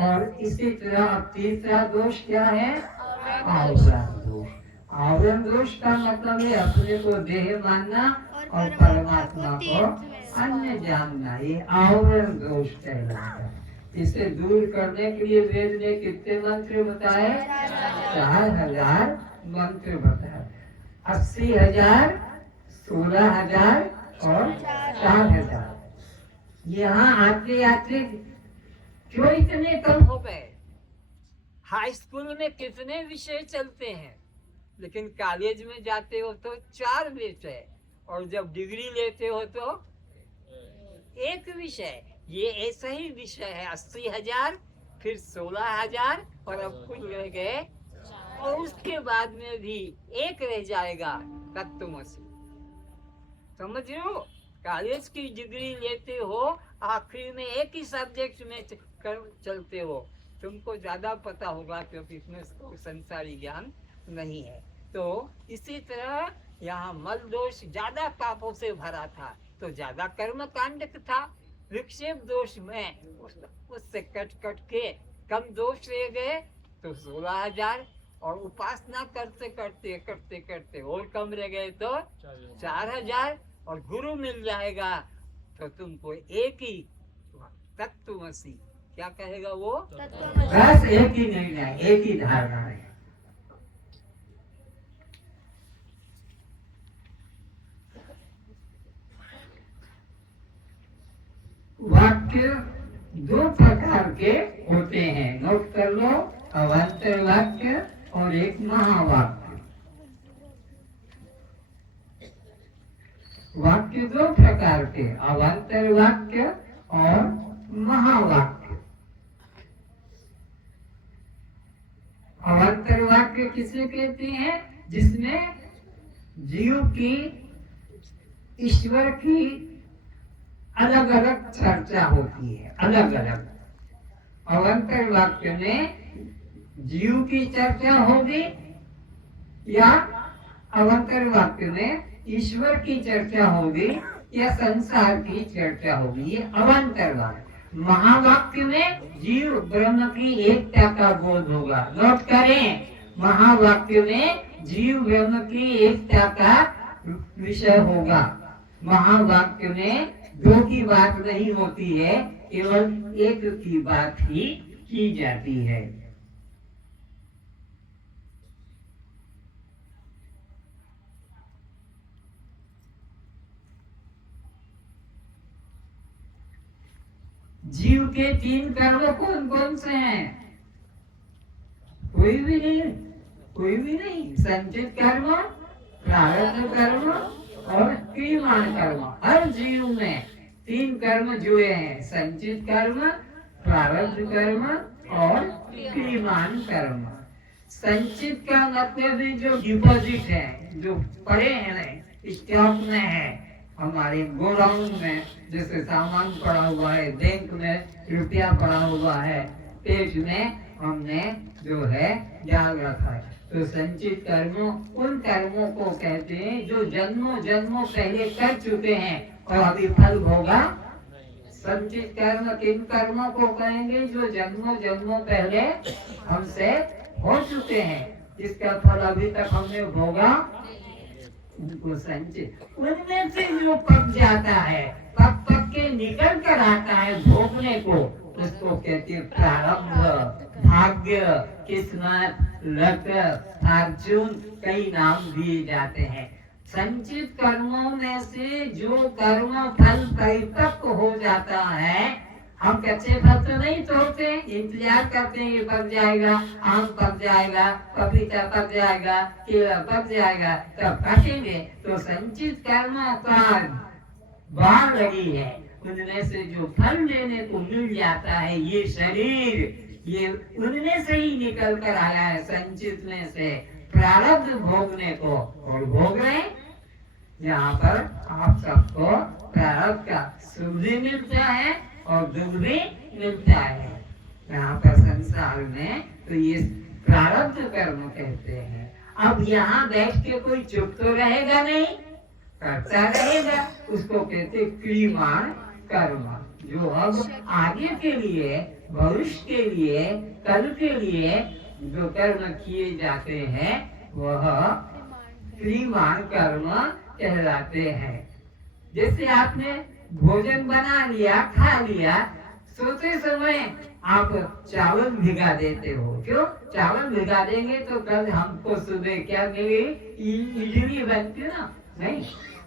और इसी तरह अब तीसरा दोष क्या है? आवरण दोष। आवरण दोष का मतलब है अपने को देह मानना और परमात्मा को अन्य जानना। ये आवरण दोष कहलाता है। इसे दूर करने के लिए वेद ने कितने मंत्र बताए? 4,000 मंत्र बताए। 80,000, 16,000 और 4,000। यहाँ आते आते क्यों इतने कम हो गए? हाई स्कूल में कितने विषय चलते हैं, लेकिन कॉलेज में जाते हो तो 4 विषय, और जब डिग्री लेते हो तो 1 विषय। ये ऐसा ही विषय है। 80,000, फिर 16,000 और अब कुछ रह गए, और उसके बाद में भी 1 रह जाएगा, तत्वमसि। समझ रहे हो? कॉलेज की डिग्री लेते हो, आखिर में एक ही सब्जेक्ट में चलते हो। तुमको ज्यादा पता होगा क्योंकि इसमें संसारी ज्ञान नहीं है। तो इसी तरह यहाँ मल दोष ज्यादा पापों से भरा था तो ज्यादा कर्म कांड था। विक्षेप दोष में उससे कट कट के कम दोष रह गए तो 16,000, और उपासना करते करते करते करते और कम रह गए तो 4,000, और गुरु मिल जाएगा तो तुमको एक ही तत्वमसि, क्या कहेगा वो? बस एक ही निर्णय, एक ही धारणा है। वाक्य 2 प्रकार के होते हैं, नोट कर लो। अवान्तर वाक्य और एक महावाक्य। वाक्य 2 प्रकार के, अवान्तर वाक्य और महावाक्य। अवान्तर वाक्य किसे कहते हैं? जिसमें जीव की, ईश्वर की अलग अलग चर्चा होती है, अलग अलग। अवान्तर वाक्य में जीव की चर्चा होगी या अवान्तर वाक्य में ईश्वर की चर्चा होगी या संसार की चर्चा होगी, ये अवान्तर वाक्य। महावाक्य में जीव ब्रह्म की एकता का बोध होगा। नोट करें, महावाक्य में जीव ब्रह्म की एकता का विषय होगा। महावाक्य में 2 की बात नहीं होती है, केवल एक की बात ही की जाती है। जीव के 3 कर्म कौन कौन से हैं? कोई भी नहीं, कोई भी नहीं। संचित कर्म, प्रारब्ध कर्म और क्रियमाण कर्म। हर जीव में 3 कर्म जुए हैं, संचित कर्म, प्रारब्ध कर्म और क्रियमाण कर्म। संचित का मतलब है जो डिपॉजिट है, जो पड़े हैं, स्टॉक में है, हमारे गोडाउन में जैसे सामान पड़ा हुआ है, बैंक में रुपया पड़ा हुआ है, पेट में हमने जो है डाल रखा है। तो संचित कर्मों उन कर्मों को कहते हैं जो जन्मों जन्मों पहले कर चुके हैं और अभी फल भोगा। संचित कर्म किन कर्मों को कहेंगे? जो जन्मों जन्मों पहले हमसे हो चुके हैं, जिसका फल अभी तक हमने भोगा, उनको संचित। उनमें से जो पक जाता है, पक पक के निकल कर आता है भोगने को, उसको कहते हैं प्रारब्ध, भाग्य, किस्मत, लक, फॉर्चून, कई नाम दिए जाते हैं। संचित कर्मों में से जो कर्म फल परिपक्व हो जाता है, हम कच्चे फल तो नहीं तोड़ते, इंतजार करते हैं ये पक जाएगा, आम पक जाएगा, पपीता पक जाएगा, केला पक जाएगा, तब काटेंगे। तो संचित कर्मों का बाढ़ लगी है, उनमें से जो फल लेने को मिल जाता है, ये शरीर, ये उनमें से ही निकल कर आया है, संचित में से प्रारब्ध भोगने को, और भोग रहे। यहाँ पर आप सबको प्रारब्ध का सुख भी मिलता है और दुख भी मिलता है। यहाँ पर संसार में तो ये प्रारब्ध कर्म कहते हैं। अब यहाँ बैठ के कोई चुप तो रहेगा नहीं, करता रहेगा, उसको कहते क्रियमाण कर्म। जो अब आगे के लिए, भविष्य के लिए, कल के लिए जो कर्म किए जाते हैं, वह क्रियमाण कर्म कहलाते हैं। जैसे आपने भोजन बना लिया, खा लिया, सोते समय आप चावल भिगा देते हो। क्यों? चावल भिगा देंगे तो कल हमको सुबह क्या मिलेगी? इडली बनती ना, नहीं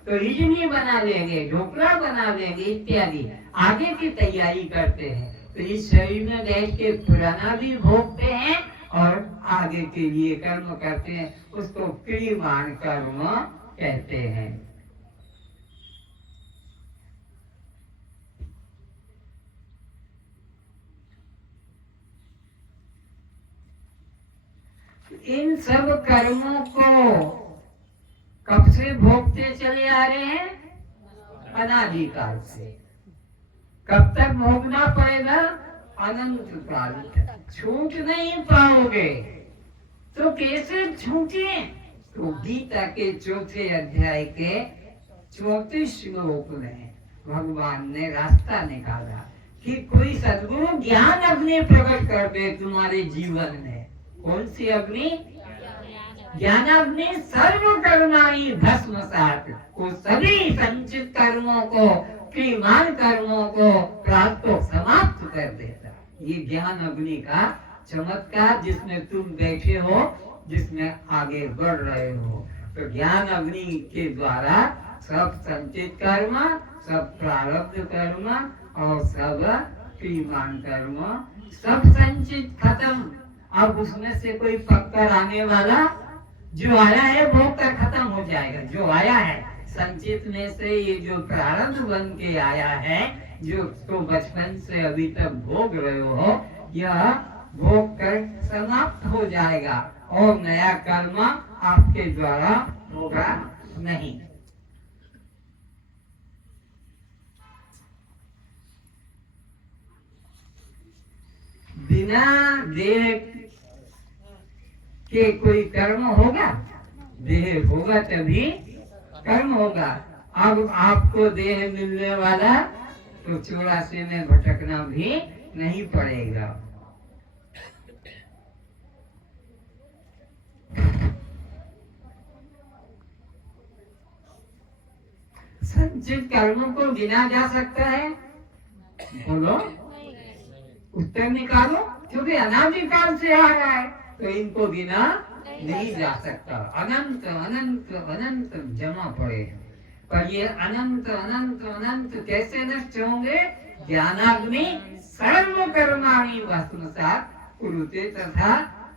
तो इडली बना लेंगे, ढोकला बना लेंगे, इत्यादि आगे की तैयारी करते हैं। तो इस शरीर में बैठ के पुराना भी भोगते हैं और आगे के लिए कर्म करते हैं, उसको क्रियमाण कर्म कहते हैं। इन सब कर्मों को कब से भोगते चले आ रहे हैं? अनादिकाल से। कब तक भोगना पड़ेगा? अनंत काल तक। छूट नहीं पाओगे। तो कैसे छूटे? तो गीता के 4थे अध्याय के 34 श्लोक में भगवान ने रास्ता निकाला कि कोई सद्गुरु ज्ञान अग्नि प्रकट कर दे तुम्हारे जीवन में। कौन सी अग्नि? ज्ञानाग्नि सर्व कर्माणि भस्मसात्। वो सभी संचित कर्मों को, क्रियमाण कर्मों को प्राप्त समाप्त कर देता। ये ज्ञान अग्नि का चमत्कार, जिसमें तुम बैठे हो, जिसमें आगे बढ़ रहे हो। तो ज्ञान अग्नि के द्वारा सब संचित कर्म, सब प्रारब्ध कर्म और सब क्रियमाण कर्म, सब संचित खत्म। अब उसमें से कोई पककर आने वाला जो आया है वो कर खत्म हो जाएगा। जो आया है संचित में से, ये जो प्रारब्ध बन के आया है, जो तो बचपन से अभी तक भोग रहे हो, यह भोग कर समाप्त हो जाएगा और नया कर्म आपके द्वारा होगा नहीं। बिना देह के कोई कर्म होगा? देह होगा तभी कर्म होगा। अब आपको देह मिलने वाला तो 84 में भटकना भी नहीं पड़ेगा। संचित कर्मों को गिना जा सकता है? बोलो, उत्तर निकालो, क्योंकि अनादिकाल से आ रहा है तो इनको बिना नहीं जा सकता। अनंत अनंत अनंत जमा पड़े हैं, पर ये अनंत अनंत अनंत कैसे नष्ट होंगे? ज्ञानाग्नि सर्व कर्माणि भस्मसात् कुरुते, तथा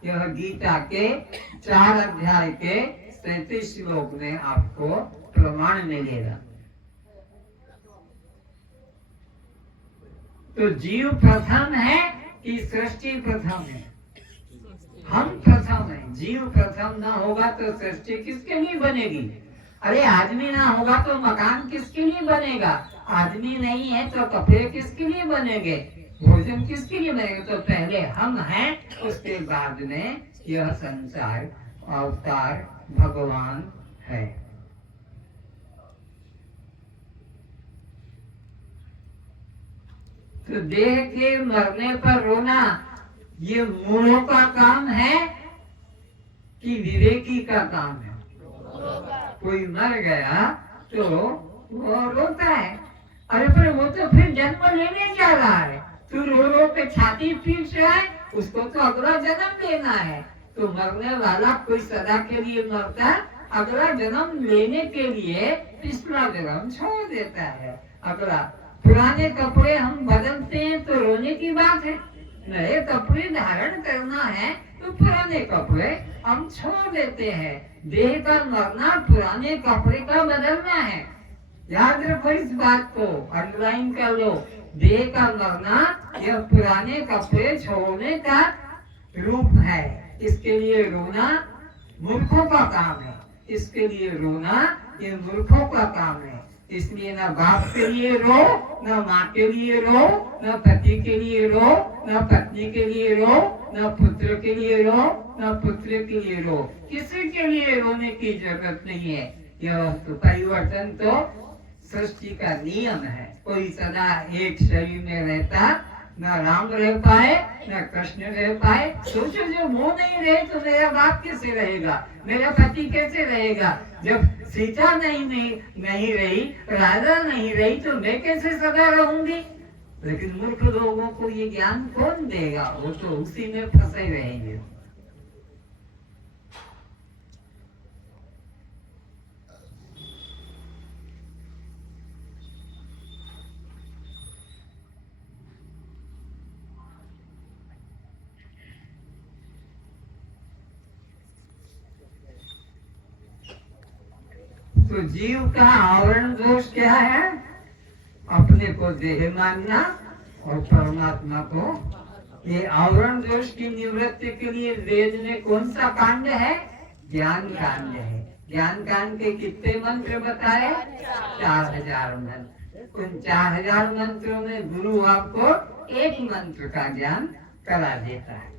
यह गीता के 4 अध्याय के 37 श्लोक में आपको प्रमाण मिलेगा। तो जीव प्रथम है कि सृष्टि प्रथम है? हम प्रथम है। जीव प्रथम ना होगा तो सृष्टि किसके लिए बनेगी? अरे आदमी ना होगा तो मकान किसके लिए बनेगा? आदमी नहीं है तो कपड़े किसके लिए बनेंगे? भोजन किसके लिए बनेगा? तो पहले हम हैं, उसके बाद में यह संसार, अवतार भगवान है। तो देह के मरने पर रोना ये मूढ़ों का काम है कि विवेकी का काम है? कोई मर गया तो वो रोता है। अरे पर वो तो फिर जन्म लेने जा रहा है, तू रो रो के छाती पीट रहा है, उसको तो अगला जन्म लेना है। तो मरने वाला कोई सदा के लिए मरता है, अगला जन्म लेने के लिए पिछला जन्म छोड़ देता है। अगला पुराने कपड़े हम बदलते हैं तो रोने की बात है, नए कपड़े धारण करना है तो पुराने कपड़े हम छोड़ देते हैं। देह का मरना पुराने कपड़े का बदलना है। याद रखो इस बात को, अंडरलाइन कर लो। देह का मरना यह पुराने कपड़े छोड़ने का रूप है। इसके लिए रोना मूर्खों का काम है, इसके लिए रोना ये मूर्खों का काम है। इसलिए ना बाप के लिए रो, ना माँ के लिए रो, ना पति के लिए रो, ना पत्नी के लिए रो, ना पुत्र के लिए रो, ना पुत्र के लिए रो। किसी के लिए रोने की जरूरत नहीं है। यह तो परिवर्तन तो सृष्टि का नियम है। कोई सदा एक शरीर में रहता, न राम रह पाए न कृष्ण रह पाए। सोचो जो वो नहीं रहे तो मेरा बाप कैसे रहेगा, मेरा पति कैसे रहेगा? जब सीता नहीं रही, राधा नहीं रही तो मैं कैसे सदा रहूंगी? लेकिन मूर्ख लोगों को ये ज्ञान कौन देगा? वो तो उसी में फंसे रहेंगे। तो जीव का आवरण दोष क्या है? अपने को देह मानना और परमात्मा को। ये आवरण दोष की निवृत्ति के लिए वेद में कौन सा कांड है? ज्ञान कांड है। ज्ञान कांड के कितने मंत्र बताए? 4000 मंत्र। उन 4000 मंत्रों में गुरु आपको एक मंत्र का ज्ञान करा देता है।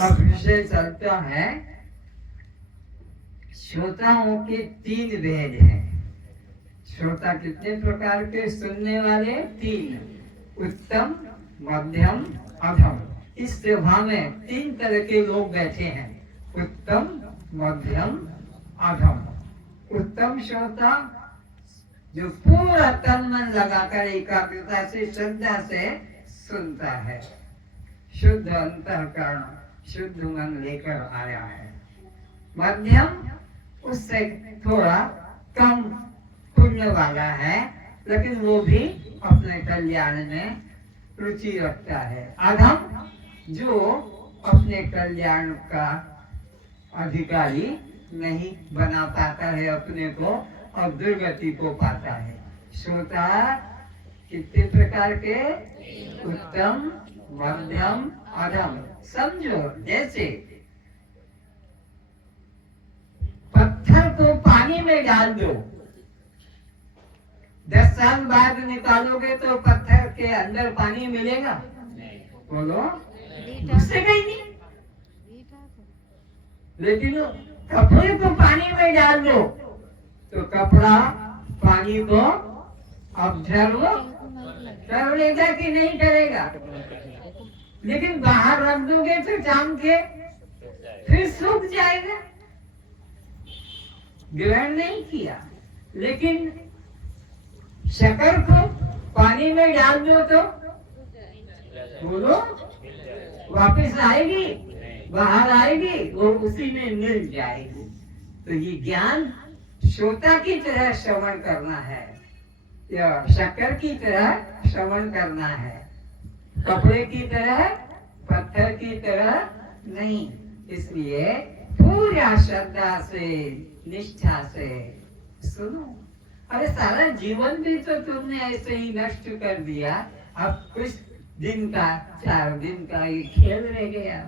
अब विषय चलता है, श्रोताओं के 3 भेद हैं। श्रोता कितने प्रकार के? सुनने वाले 3, उत्तम, मध्यम, अधम। इस सभा में 3 तरह के लोग बैठे हैं, उत्तम, मध्यम, अधम। उत्तम श्रोता जो पूरा तन मन लगाकर एकाग्रता से, श्रद्धा से सुनता है, शुद्ध अंतःकरण, शुद्ध मन लेकर आया है। मध्यम उससे थोड़ा कम पुण्य वाला है, लेकिन वो भी अपने कल्याण में रुचि रखता है। अधम जो अपने कल्याण का अधिकारी नहीं बना पाता है अपने को और दुर्गति को पाता है। श्रोता कितने प्रकार के? उत्तम, मध्यम, अधम। समझो, जैसे पत्थर को पानी में डाल दो 10 साल बाद निकालोगे तो पत्थर के अंदर पानी मिलेगा? बोलो, घुसेगा ही नहीं। लेकिन कपड़े को पानी में डाल दो तो कपड़ा पानी को ऑब्जर्व कर लेगा कि नहीं करेगा? लेकिन बाहर रख दोगे तो जाम के फिर सूख जाएगा। ग्रहण नहीं किया। लेकिन शक्कर को पानी में डाल दो तो बोलो, वापस आएगी, बाहर आएगी, वो उसी में मिल जाएगी। तो ये ज्ञान श्रोता की तरह श्रवण करना है, या शक्कर की तरह श्रवण करना है, कपड़े की तरह, पत्थर की तरह नहीं। इसलिए पूरा श्रद्धा से, निष्ठा से सुनो। अरे सारा जीवन भी तो तुमने ऐसे ही नष्ट कर दिया। अब कुछ दिन का, 4 दिन का ये खेल रह गया।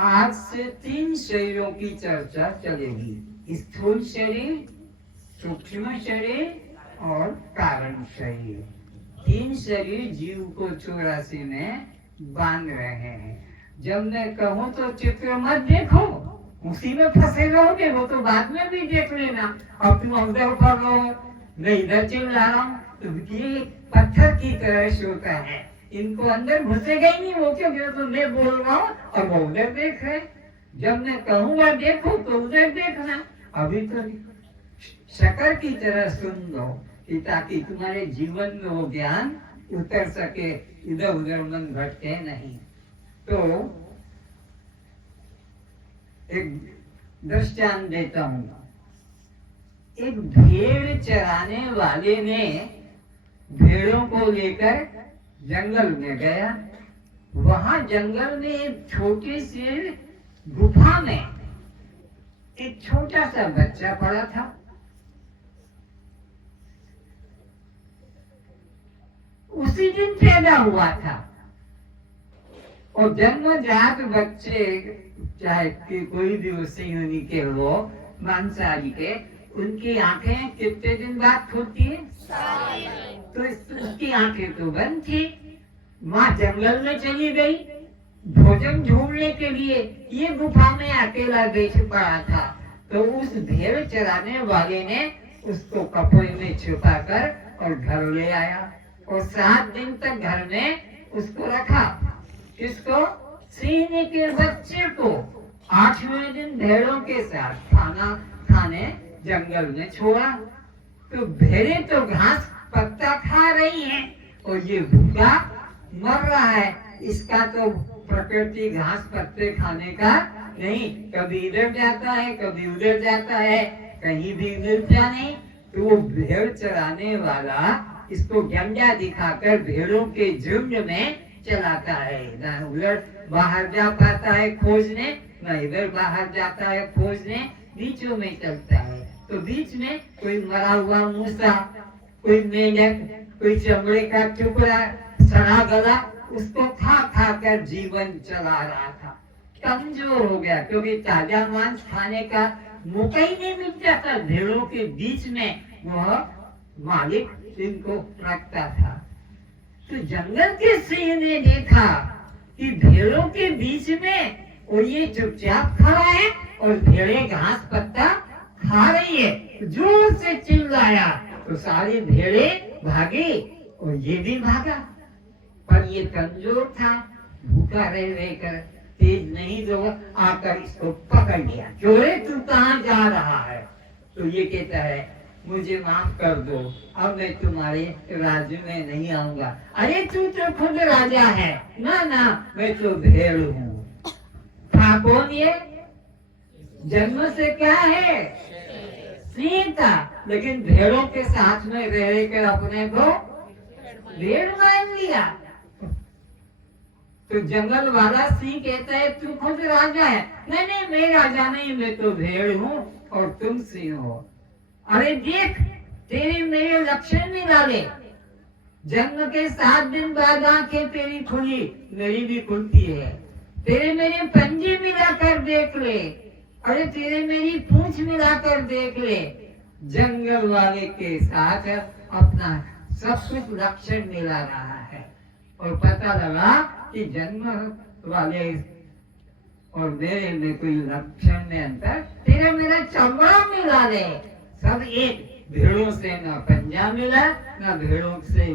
आज से 3 शरीरों की चर्चा चलेगी। स्थूल शरीर, सूक्ष्म शरीर और कारण शरीर। 3 शरीर जीव को 84 में बांध रहे हैं। जब मैं कहूँ तो चित्र मत देखो, उसी में फंसे रहोगे। वो तो बाद में भी देख लेना। अब तुम उधर पढ़ रहे हो, मैं इधर चिल्ला रहा हूँ, तो ये पत्थर की तरह श्रोता है, इनको अंदर घुसेगा ही नहीं। वो क्यों? तो मैं बोल रहा हूँ और वो उधर देख रहे। जब मैं कहूँगा देखो तो उधर देखना। अभी तो शक्कर की तरह सुन लो, ताकि तुम्हारे जीवन में वो ज्ञान उतर सके, इधर उधर मन भटके नहीं। तो एक दृष्टांत देता हूँ। एक भेड़ चराने वाले ने भेड़ों को लेकर जंगल में गया। वहां जंगल में एक छोटे से गुफा में एक छोटा सा बच्चा पड़ा था। उसी दिन पैदा हुआ था। और जन्मजात बच्चे, चाहे कोई भी उसी योनि के हो, मांसाहारी के, उनकी आंखें कितने दिन बाद खुलती है? तो उसकी आंखें तो बंद थी। माँ जंगल में चली गई भोजन ढूंढने के लिए। ये गुफा में अकेला बैठ पड़ा था। तो उस भेड़ चराने वाले ने उसको कपड़े में छुपा कर और घर ले आया और 7 दिन तक घर में उसको रखा। इसको सीने के बच्चे को 8वें दिन भेड़ों के साथ खाना खाने जंगल में छोड़ा। तो भेड़ें तो घास पत्ता खा रही हैं और ये भूखा मर रहा है। इसका तो प्रकृति घास पत्ते खाने का नहीं, कभी इधर जाता है, कभी उधर जाता है, कहीं भी मिलता नहीं। तो वो भेड़ चराने वाला इसको डंडा दिखाकर भेड़ों के झुंड में चलाता है। ना उधर बाहर जा पाता है खोजने, ना इधर बाहर जाता है खोजने, बीचों में चलता है। तो बीच में कोई मरा हुआ मूसा, कोई मेंढक, कोई चमड़े का टुकड़ा, सड़ा गला, उसको खा खा कर जीवन चला रहा था। कमजोर हो गया क्योंकि ताजा मांस खाने का मौका ही नहीं मिलता था। भेड़ों के बीच में वह मालिक इनको रखता था। तो जंगल के सिंह ने देखा कि भेड़ों के बीच में और ये चुपचाप खड़ा है और भेड़ें घास पत्ता खा रही है। जोर से चिल्लाया तो सारी भेड़ें भागी और ये भी भागा। पर ये कमजोर था, भूखा रह कर तेज नहीं, तो आकर इसको पकड़ लिया। चोरे तू कहाँ जा रहा है? तो ये कहता है मुझे माफ कर दो, अब मैं तुम्हारे राज्य में नहीं आऊंगा। अरे तू तो खुद राजा है। ना ना, मैं तो भेड़ हूँ। था कौन ये? जन्म से क्या है? सिंह था, लेकिन भेड़ों के साथ में रह कर अपने को भेड़ मान लिया। तो जंगल वाला सिंह कहता है तू खुद राजा है। नहीं नहीं, मैं राजा नहीं, मैं तो भेड़ हूँ और तुम सिंह हो। अरे देख, तेरे मेरे लक्षण में डाले, जन्म के 7 दिन बाद आंखें तेरी खुली, मेरी भी खुलती है। तेरे मेरे पंजे मिलाकर देख ले, अरे तेरे मेरी पूंछ मिलाकर देख ले। जंगल वाले के साथ अपना सब कुछ लक्षण मिला रहा है और पता लगा कि जन्म वाले और मेरे में कोई लक्षण में अंतर, तेरा मेरा चमड़ा मिला ले, सब एक। भेड़ों से न पंजा मिला, न भेड़ों से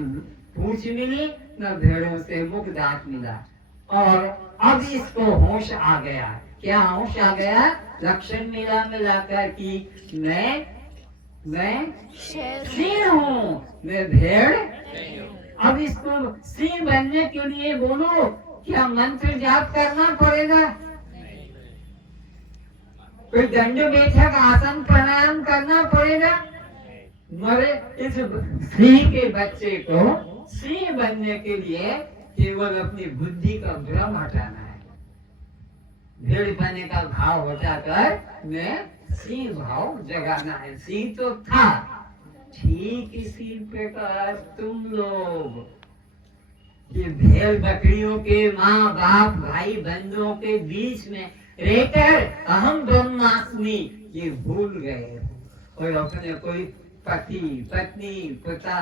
पूंछ मिली, न भेड़ों से मुख दांत मिला। और अब इसको होश आ गया। क्या होश आ गया? लक्षण मिलाकर कि मैं सिंह हूँ, मैं भेड़। अब इसको सिंह बनने के लिए बोलो, क्या मंत्र जाप करना पड़ेगा? कोई दंड बैठक आसन प्राणायाम करना पड़ेगा? मरे इस सिंह के बच्चे को सिंह बनने के लिए केवल अपनी बुद्धि का भ्रम हटाना है। भेड़ बनने का भाव हटाकर मैं सिंह भाव जगाना है। सिंह तो था, ठीक इसी प्रकार तुम लोग ये भेड़ बकरियों के माँ बाप भाई बंधुओं के बीच में रहकर अहम ब्रह्मास्मि ये भूल गए और अपने कोई पति पत्नी पिता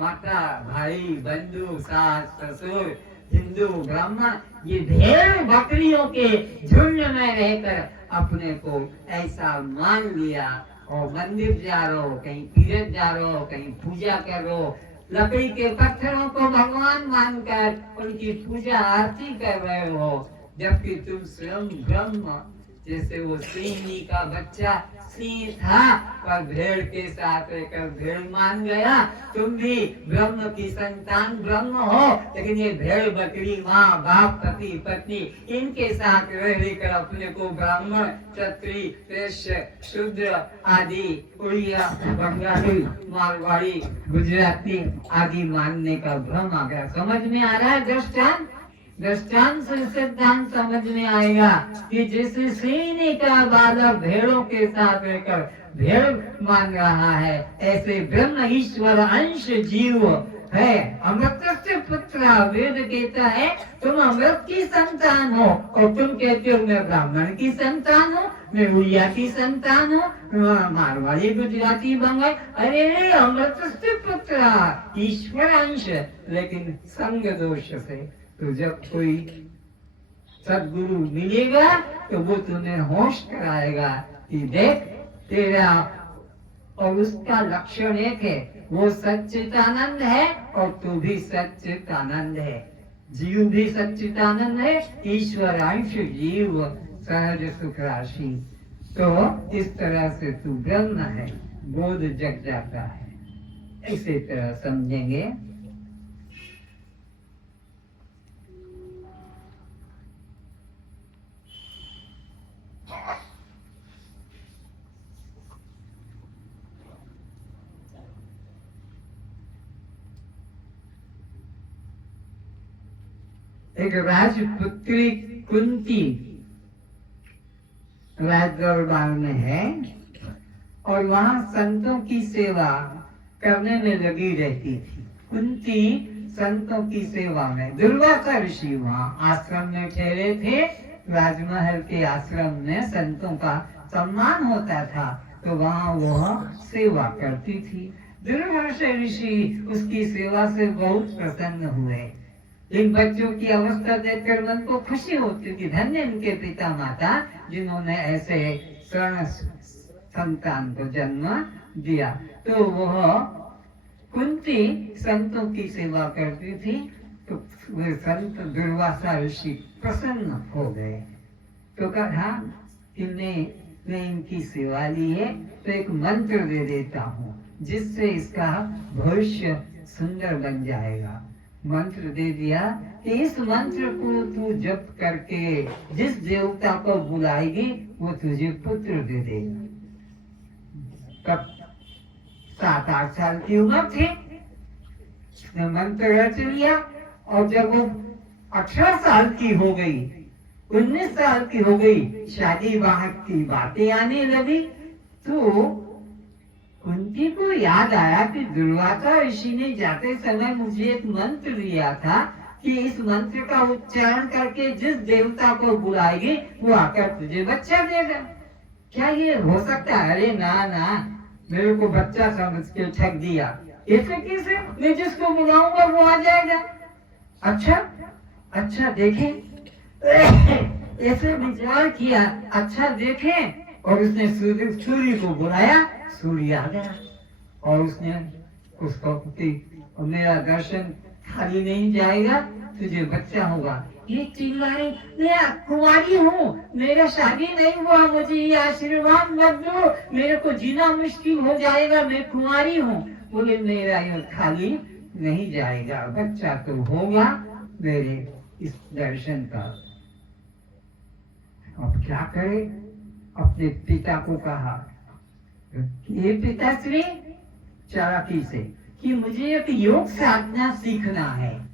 माता भाई बंधु सास ससुर हिंदू ब्राह्मण ये भेड़ बकरियों के झुंड में रहकर अपने को ऐसा मान लिया और मंदिर जा रहे हो, कहीं तीर्थ जा रहे हो, कहीं पूजा कर रहे हो, लकड़ी के पत्थरों को भगवान मानकर उनकी पूजा आरती कर रहे हो, जबकि तुम स्वयं ब्रह्म। जैसे वो सिंह का बच्चा सिंह था पर भेड़ के साथ रहकर भेड़ मान गया, तुम भी ब्रह्म की संतान ब्रह्म हो, लेकिन ये भेड़ बकरी माँ बाप पति पत्नी इनके साथ रहकर अपने को ब्राह्मण क्षत्रिय वैश्य शूद्र आदि उड़िया बंगाली मारवाड़ी गुजराती आदि मानने का भ्रम आ गया। समझ में आ रहा है दृष्टांत? दृष्टांत से सिद्धांत समझ में आएगा कि जैसे सिंह का बालक भेड़ों के साथ रहकर भेड़ मान रहा है, ऐसे ब्रह्म ईश्वर अंश जीव है। अमृत से पुत्र वेद कहता है तुम अमृत की संतान हो और तुम कहते हो मैं ब्राह्मण की संतान हूँ, मैं उड़िया की संतान हूँ, मारवाड़ी गुजराती बंगाल। अरे अमृत से पुत्र ईश्वर अंश, लेकिन संग दोष से। तो जब कोई सदगुरु मिलेगा तो वो तुम्हें होश कराएगा कि देख तेरा और उसका लक्षण एक है, वो सच्चिदानंद है और तू भी सच्चिदानंद है, जीव भी सच्चिदानंद है, ईश्वर अंश जीव सहज सुख राशि। तो इस तरह से तू ब्रह्म है, बोध जग जाता है। इसी तरह समझेंगे। एक राजपुत्री कुंती राज दरबार में है और वहां संतों की सेवा करने में लगी रहती थी। कुंती संतों की सेवा में, दुर्वासा ऋषि वहां आश्रम में ठहरे थे। राजमहल के आश्रम में संतों का सम्मान होता था तो वहां वह सेवा करती थी। दुर्वासा ऋषि उसकी सेवा से बहुत प्रसन्न हुए। इन बच्चों की अवस्था देखकर मन को खुशी होती थी, धन्य इनके पिता माता जिन्होंने ऐसे स्वर्ण संतान को जन्म दिया। तो वह कुंती संतों की सेवा करती थी तो वे संत दुर्वासा ऋषि प्रसन्न हो गए। तो कहा कि मैं इनकी सेवा ली है तो एक मंत्र दे देता हूँ जिससे इसका भविष्य सुंदर बन जाएगा। मंत्र दे दिया कि इस मंत्र को तू जप करके जिस देवता को बुलाएगी वो तुझे पुत्र दे देगा। तब 7-8 साल की उम्र थी। उसने मंत्र रच लिया और जब वो 18 साल की हो गई, 19 साल की हो गई, शादी विवाह की बातें आने लगी, तो कुंती को याद आया कि दुर्वासा ऋषि ने जाते समय मुझे एक मंत्र दिया था कि इस मंत्र का उच्चारण करके जिस देवता को बुलाएगी वो आकर तुझे बच्चा देगा। क्या ये हो सकता है? अरे ना ना, मेरे को बच्चा समझ के ठग दिया। ऐसे कैसे? मैं जिसको बुलाऊंगा वो आ जाएगा। अच्छा अच्छा देखें। ऐसे विचार किया, अच्छा देखें, और उसने सूर्य को बुलाया। सूर्य आ गया और उसने उसको मेरा दर्शन खाली नहीं जाएगा, तुझे बच्चा होगा। ये चिल्लाए, मैं कुंवारी हूँ, मेरा शादी नहीं हुआ, मुझे ये आशीर्वाद मत दो, मेरे को जीना मुश्किल हो जाएगा, मैं कुंवारी हूँ। बोले मेरा ये खाली नहीं जाएगा, बच्चा तो होगा मेरे इस दर्शन का। अब क्या करे? अपने पिता को कहा, ये पिताश्री, चालाकी से, कि मुझे एक योग साधना सीखना है।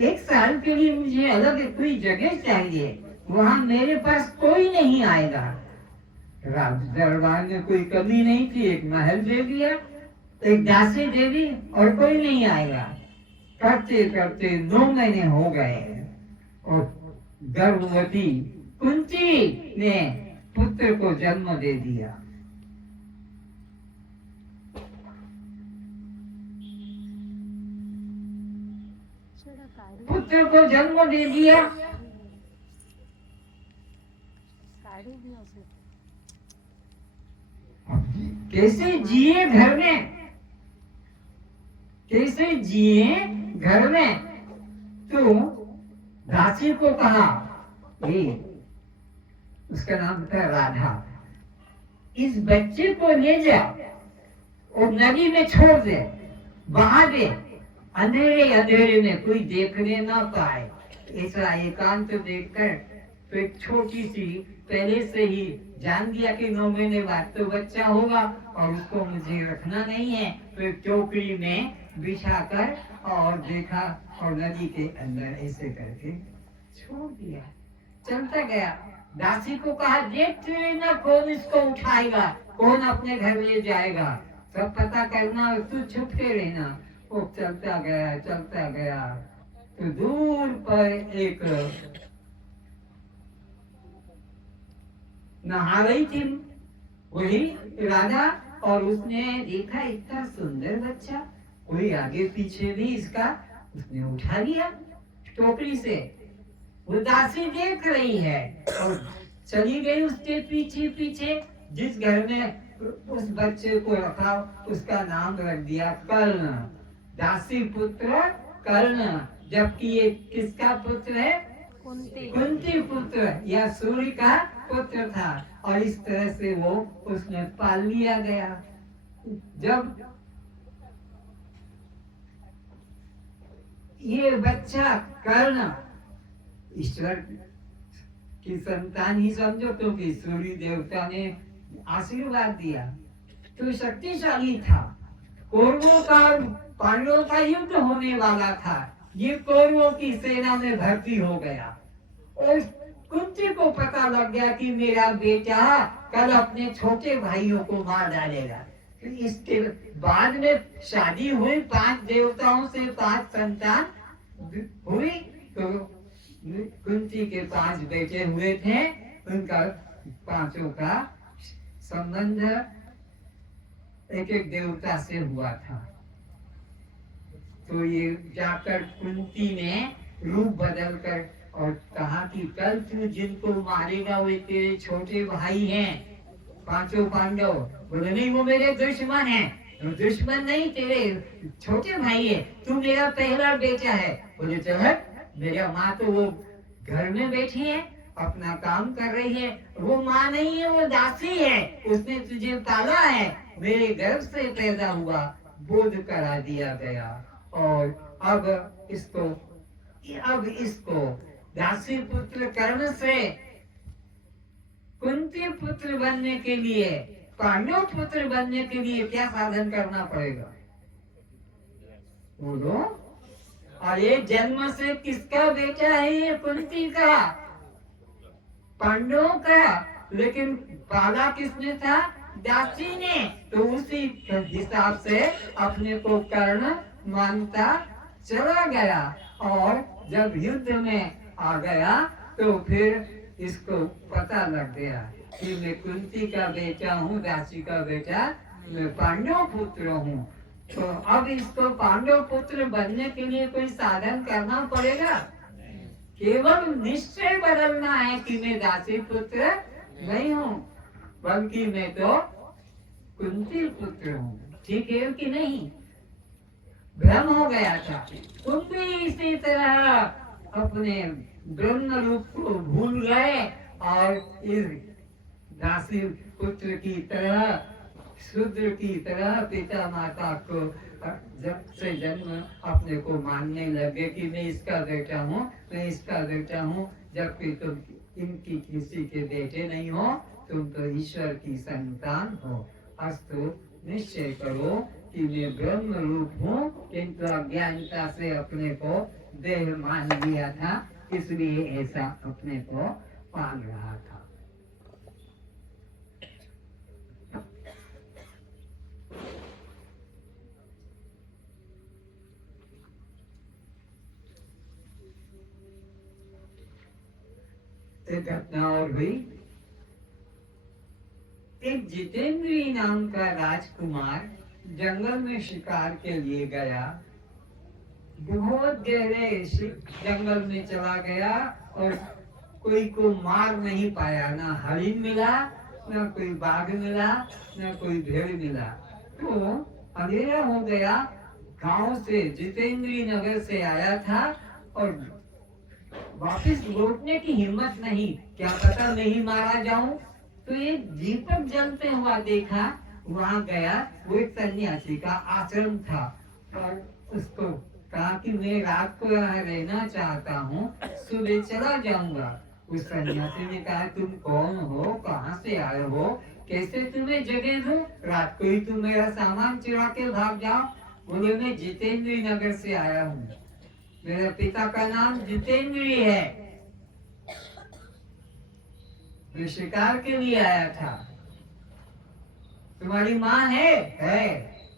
1 साल के लिए मुझे अलग कोई जगह चाहिए, वहां मेरे पास कोई नहीं आएगा। राज दरबार में कोई कमी नहीं थी, एक महल दे दिया, एक दासी दे दी और कोई नहीं आएगा। करते करते 9 महीने हो गए और गर्भवती कुंती ने पुत्र को जन्म दे दिया। पुत्र को जन्म दे दिया। कैसे जिए घर में, कैसे जिए घर में? तो दासी को कहा, उसका नाम था राधा, इस बच्चे को ले जा और नदी में छोड़ दे, बहा दे, अंधेरे अंधेरे में कोई देखने ना पाए। ऐसा एकांत देखकर तो एक छोटी सी पहले से ही जान दिया कि 9 महीने बाद तो बच्चा होगा और उसको मुझे रखना नहीं है, तो एक टोकरी में बिछाकर और देखा और नदी के अंदर ऐसे करके छोड़ दिया। चलता गया। दासी को कहा, देखते रहना कौन इसको उठाएगा, कौन अपने घर ले जाएगा, सब पता करना, तू छुप के रहना। वो चलता गया तो दूर पर एक नहा रही थी वही राधा, और उसने देखा इतना सुंदर बच्चा, कोई आगे पीछे भी इसका, उसने उठा लिया टोकरी से। वो दासी देख रही है और चली गई उसके पीछे पीछे। जिस घर में उस बच्चे को रखा उसका नाम रख दिया कर्ण, दासी पुत्र कर्ण, जबकि ये किसका पुत्र है? कुंती पुत्र या सूर्य का पुत्र था। और इस तरह से वो उसने पाल लिया गया। जब ये बच्चा कर्ण ईश्वर की संतान ही समझो, क्योंकि सूर्य देवता ने आशीर्वाद दिया, तो शक्तिशाली था। कौरवों का पांडवों का युद्ध होने वाला था, ये कौरवों की सेना में भर्ती हो गया और कुंती को पता लग गया कि मेरा बेटा कल अपने छोटे भाइयों को मार डालेगा। इसके बाद में शादी हुई, 5 देवताओं से 5 संतान हुई। तो कुंती के 5 बेटे हुए थे, उनका 5 का संबंध एक एक देवता से हुआ था। तो ये जाकर कुंती ने रूप बदल कर और कहा कि कल तू जिनको मारेगा वे तेरे छोटे भाई हैं, 5 पांडव। बोले नहीं, वो मेरे दुश्मन हैं। तो दुश्मन नहीं, तेरे छोटे भाई है, तू मेरा पहला बेटा है। बोले चल, मेरा माँ तो वो घर में बैठी है, अपना काम कर रही है, वो माँ नहीं है, वो दासी है, उसने तुझे पाला है, मेरे गर्भ से पैदा हुआ, बोध करा दिया गया। और अब इसको दासी पुत्र कर्ण से कुंती पुत्र बनने के लिए पांडव पुत्र बनने के लिए क्या साधन करना पड़ेगा बोलो। और ये जन्म से किसका बेटा है? ये कुंती का, पांडवों का। लेकिन पाला किसने था? दासी ने। तो उसी हिसाब से अपने को कर्ण मानता चला गया। और जब युद्ध में आ गया तो फिर इसको पता लग गया कि मैं कुंती का बेटा हूँ, दासी का बेटा, मैं पांडव पुत्र हूँ। तो अब इसको पांडव पुत्र बनने के लिए कोई साधन करना पड़ेगा? केवल निश्चय बदलना है कि मैं दासी पुत्र नहीं हूँ, बल्कि मैं तो कुंती पुत्र हूँ। ठीक है कि नहीं? भ्रम हो गया था। तुम भी इसी तरह अपने ब्रह्म रूप को भूल गए और इस दासी पुत्र की तरह, शूद्र की तरह पिता माता को जब से जन्म अपने को मानने लगे कि मैं इसका बेटा हूँ, मैं इसका बेटा हूँ, जबकि तुम इनकी किसी के बेटे नहीं हो, तुम तो ईश्वर की संतान हो। अस्तु निश्चय करो कि मैं ब्रह्म रूप हूँ, किंतु अज्ञानता से अपने को देह मान लिया था, इसलिए ऐसा अपने को मान रहा था। एक घटना और हुई। एक जितेंद्री नाम का राजकुमार जंगल में शिकार के लिए गया। बहुत गहरे जंगल में चला गया और कोई को मार नहीं पाया। ना हरिण मिला, ना कोई बाघ मिला, ना कोई भेड़ मिला। तो अंधेरा हो गया। गांव से जितेंद्री नगर से आया था और वापस लौटने की हिम्मत नहीं, क्या पता नहीं मारा जाऊं। तो एक दीपक जलते हुआ देखा, वहां गया। वो एक सन्यासी का आश्रम था और उसको कहा कि मैं रात को यहाँ रहना चाहता हूँ, सुबह चला जाऊंगा। उस सन्यासी ने कहा तुम कौन हो, कहाँ से आए हो, कैसे तुम्हें जगह दूं, रात को ही तुम मेरा सामान चुरा के भाग जाओ। बोले मैं जितेंद्री नगर से आया हूँ, मेरे पिता का नाम जितेंद्री है, मैं शिकार के लिए आया था। तुम्हारी माँ है,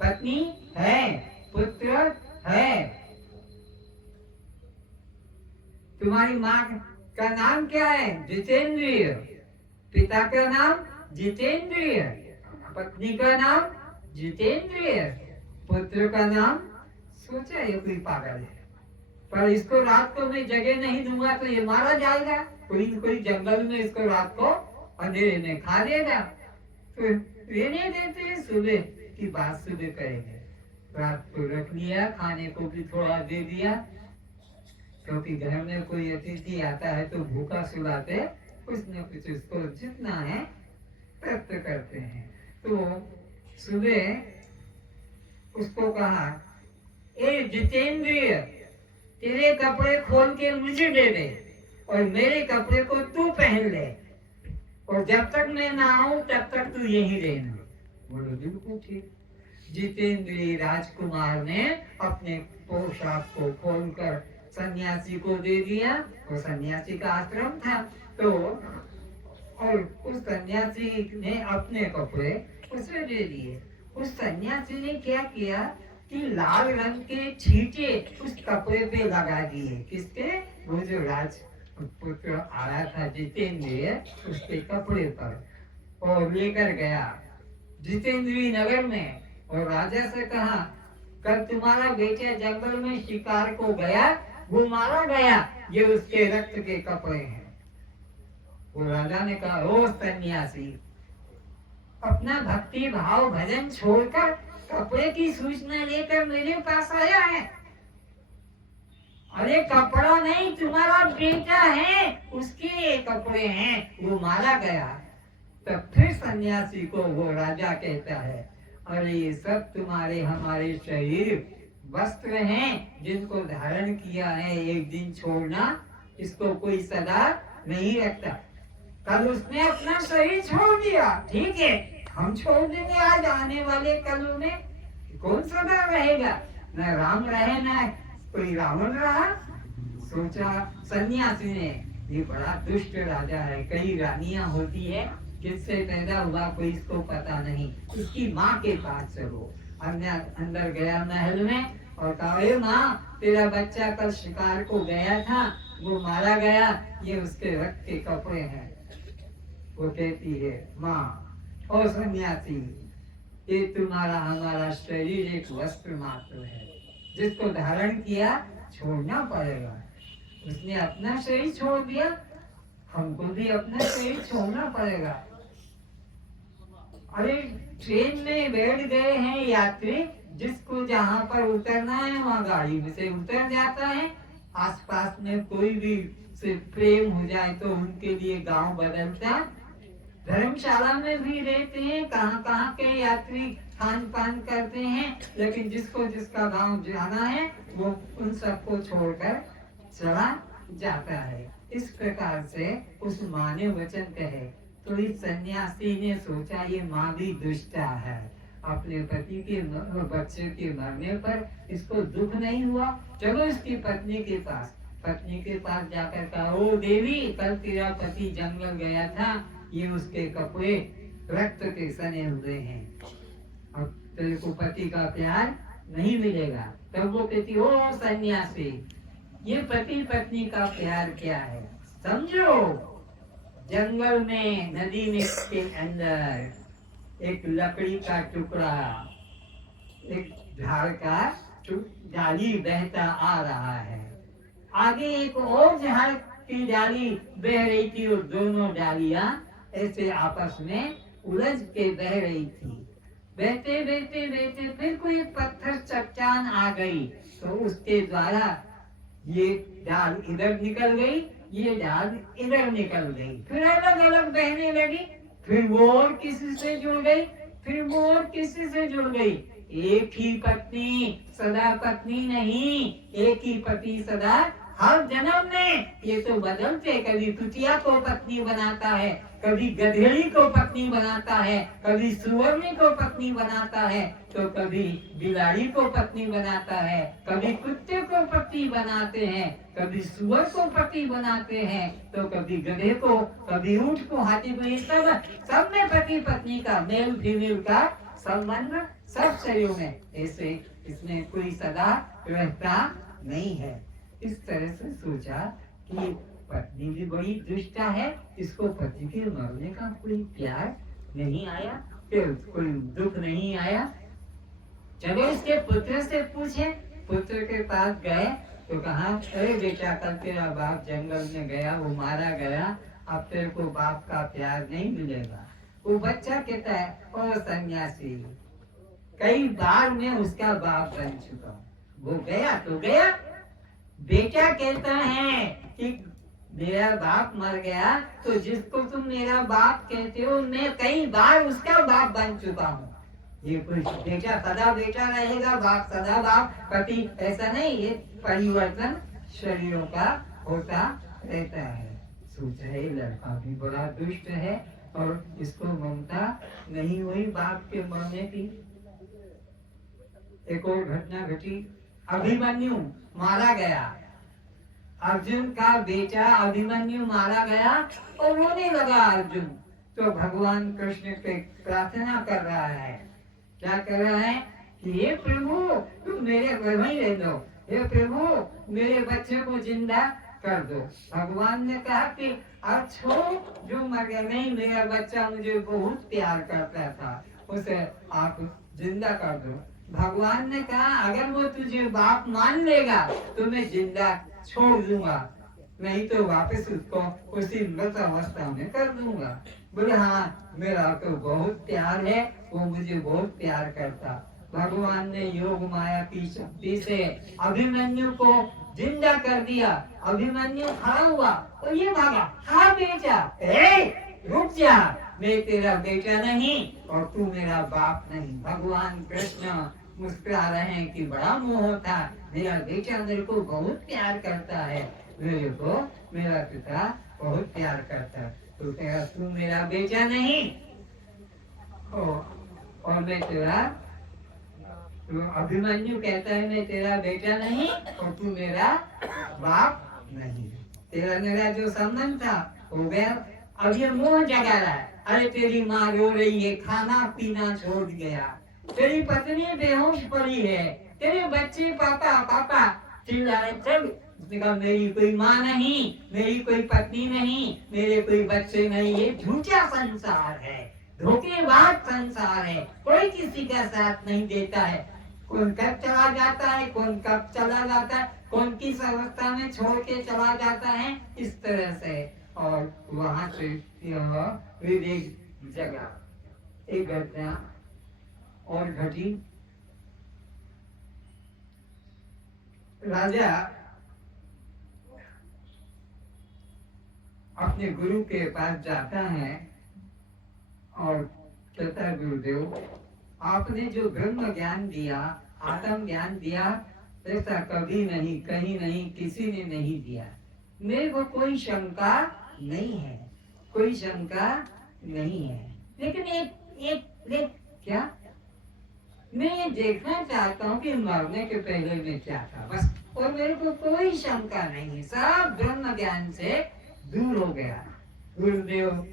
पत्नी है, पुत्र है। तुम्हारी माँ का नाम क्या है? जितेंद्रिय। पिता का नाम जितेंद्रिय, पत्नी का नाम जितेंद्रिय, पुत्र का नाम। सोचा ये कोई पागल है, पर इसको रात को मैं जगह नहीं दूंगा तो ये मारा जाएगा। कोई न कोई जंगल में इसको रात को अंधेरे में खा लेगा। तो रहने देते, सुबह की बात सुबह करेंगे। रात को रख लिया, खाने को भी थोड़ा दे दिया, क्योंकि घर में कोई अतिथि आता है तो भूखा सुलाते, कुछ न कुछ उसको जितना है प्राप्त करते हैं। तो सुबह उसको कहा, ए जितेंद्रिय, तेरे कपड़े खोल के मुझे दे दे और मेरे कपड़े को तू पहन ले, और जब तक मैं ना आऊं तब तक तू यही रहना। बोलो बिल्कुल ठीक। जितेंद्रिय राजकुमार ने अपने पोशाक को खोलकर सन्यासी को दे दिया। वो सन्यासी का आश्रम था। तो और उस सन्यासी ने अपने कपड़े उसे दे दिए। उस सन्यासी ने क्या किया कि लाल रंग के छींटे उस कपड़े पे लगा दिए। किसके? वो जो राजपुत्र आया था जितेंद्रिय, उसके कपड़े पर, और लेकर गया जितेंद्रिय नगर में और राजा से कहा, कल तुम्हारा बेटा जंगल में शिकार को गया, वो मारा गया, ये उसके रक्त के कपड़े हैं। वो राजा ने कहा, ओ सन्यासी, अपना भक्ति भाव भजन छोड़कर कपड़े की सूचना लेकर मेरे पास आया है। अरे कपड़ा नहीं, तुम्हारा बेटा है, उसके कपड़े हैं, वो मारा गया। तब फिर सन्यासी को वो राजा कहता है, अरे ये सब तुम्हारे हमारे शरीर वस्त्र हैं जिनको धारण किया है, एक दिन छोड़ना, इसको कोई सदा नहीं रखता। कल उसने अपना शरीर छोड़ दिया, ठीक है, हम छोड़ देंगे आज आने वाले कल में? कौन सदा रहेगा? न राम रहे न कोई रावण रहा। सोचा सन्यासी ने, ये बड़ा दुष्ट राजा है, कई रानियां होती है, किससे पैदा हुआ कोई इसको पता नहीं, उसकी माँ के पास चलो। अंदर गया महल में और कहा, ए माँ, तेरा बच्चा कल शिकार को गया था, वो मारा गया, ये उसके रक्त के कपड़े हैं। वो कहती है, माँ और सन्यासी, ये तुम्हारा हमारा शरीर एक वस्त्र मात्र है, जिसको धारण किया छोड़ना पड़ेगा। उसने अपना शरीर छोड़ दिया, हमको भी अपना शरीर छोड़ना पड़ेगा। अरे ट्रेन में बैठ गए हैं यात्री, जिसको जहाँ पर उतरना है वहाँ गाड़ी में से उतर जाता है। आसपास में कोई भी से प्रेम हो जाए तो उनके लिए गांव बदलता। धर्मशाला में भी रहते हैं, कहाँ कहाँ के यात्री खान पान करते हैं, लेकिन जिसको जिसका गांव जाना है वो उन सबको छोड़कर चला जाता है। इस प्रकार से उस माँ ने वचन कहे तो इस सन्यासी ने सोचा ये माँ भी दुष्टा है, अपने पति के बच्चे के मरने पर इसको दुख नहीं हुआ। चलो इसकी पत्नी के पास जाकर कहा, ओ देवी, कल तेरा पति जंगल गया था, ये उसके कपड़े रक्त के सने हुए हैं, अब तेरे को पति का प्यार नहीं मिलेगा। तब वो कहती, ओ सन्यासी, ये पति पत्नी का प्यार क्या है? समझो, जंगल में नदी में के अंदर एक लकड़ी का टुकड़ा, एक झाड़ का डाली बहता आ रहा है, आगे एक और झाड़ की डाली बह रही थी और दोनों डालियां ऐसे आपस में उलझ के बह रही थी। बहते बहते बहते फिर कोई पत्थर चट्टान आ गई तो उसके द्वारा ये डाल इधर निकल गई, ये डाल इधर निकल गई, फिर अलग अलग बहने लगी, फिर वो और किसी से जुड़ गई, फिर वो और किसी से जुड़ गई। एक ही पत्नी सदा पत्नी नहीं, एक ही पति सदा हर जन्म में ये तो बदलते, कभी कुतिया को पत्नी बनाता है, कभी गधेड़ी को पत्नी बनाता है, कभी सुअरनी को पत्नी बनाता है, तो कभी बिलाड़ी को पत्नी बनाता है, कभी कुत्ते को पत्नी बनाते हैं, कभी सुअर को पति बनाते हैं, तो कभी गधे को, कभी ऊंट को, हाथी को, ये सब में पति पत्नी का मेल फीमेल का संबंध सब शरीरों में, ऐसे इसमें कोई सदा रहता नहीं है। इस तरह से सोचा कि पत्नी भी बड़ी दुष्टा है, इसको पति के मरने का कोई प्यार नहीं आया, फिर कोई दुख नहीं आया। चलो इसके पुत्र से पूछे। पुत्र के पास गए तो कहा, अरे बेटा, कल तेरा बाप जंगल में गया, वो मारा गया, अब तेरे को बाप का प्यार नहीं मिलेगा। वो बच्चा कहता है, ओ सन्यासी, कई बार मैं उसका बाप बन चुका हूँ, वो गया तो गया। बेटा कहता है कि मेरा बाप मर गया, तो जिसको तुम मेरा बाप कहते हो, मैं कई बार उसका बाप बन चुका हूँ। ये कुछ बेटा सदा बेटा रहेगा, बाप सदा बाप, पति ऐसा नहीं, ये परिवर्तन शरीरों का होता रहता है। सोच रहे लड़का भी बड़ा दुष्ट है और इसको ममता नहीं हुई बाप के मरने की। एक और घटना घटी, अभिमन्यु मारा गया, अर्जुन का बेटा अभिमन्यु मारा गया और रोने लगा अर्जुन। तो भगवान कृष्ण पे प्रार्थना कर रहा है, क्या कर रहा है कि हे प्रभु, तुम मेरे वहीं रह दो, हे प्रभु मेरे बच्चे को जिंदा कर दो। भगवान ने कहा कि अच्छो जो मर गया, नहीं, मेरा बच्चा मुझे बहुत प्यार करता था, उसे आप जिंदा कर दो। भगवान ने कहा, अगर वो तुझे बाप मान लेगा तो मैं जिंदा छोड़ दूंगा, नहीं तो वापस उसको उसी मृत अवस्था में कर दूंगा। बोले, हाँ, मेरा तो बहुत प्यार है, वो मुझे बहुत प्यार करता। भगवान ने योग माया की शक्ति से अभिमन्यु को जिंदा कर दिया। अभिमन्यु खड़ा हुआ और ये भागा, हाँ बेटा, रुक जा, मैं तेरा बेटा नहीं और तू मेरा बाप नहीं। भगवान कृष्ण मुस्कुरा रहे हैं कि बड़ा मोह था, मेरा बेटा मेरे को बहुत प्यार करता है, मेरे को मेरा पिता बहुत प्यार करता है, तो तेरा तू मेरा बेटा नहीं। और मैं तेरा, तो अभिमन्यु कहता है मैं तेरा बेटा नहीं और तू मेरा बाप नहीं। तेरा मेरा जो संबंध था हो गया। अब ये मोह जगा रहा है, अरे तेरी माँ रो रही है, खाना पीना छोड़ गया, तेरी पत्नी बेहोश पड़ी है, तेरे बच्चे पापा पापा चिल्ला रहे। चल, उसने कहा मेरी कोई माँ नहीं, मेरी कोई पत्नी नहीं, मेरे कोई बच्चे नहीं, ये झूठा संसार है, धोखेबाज संसार है, कोई किसी का साथ नहीं देता है। कौन कब चला जाता है, कौन कब चला जाता है, कौन किस अवस्था में छोड़ के चला जाता है, इस तरह से। और वहां से यह विवेक जगा। एक घटना और घटी। राजा अपने गुरु के पास जाता है और कहता है गुरुदेव, आपने जो ब्रह्म ज्ञान दिया, आत्म ज्ञान दिया, ऐसा कभी नहीं, कहीं नहीं, किसी ने नहीं दिया। मेरे को कोई शंका नहीं है, कोई शंका नहीं है, लेकिन एक क्या, मैं ये देखना चाहता हूँ कि मरने के पहले में क्या था, बस। और मेरे को कोई शंका नहीं है, सब ब्रह्म ज्ञान से दूर हो गया। गुरुदेव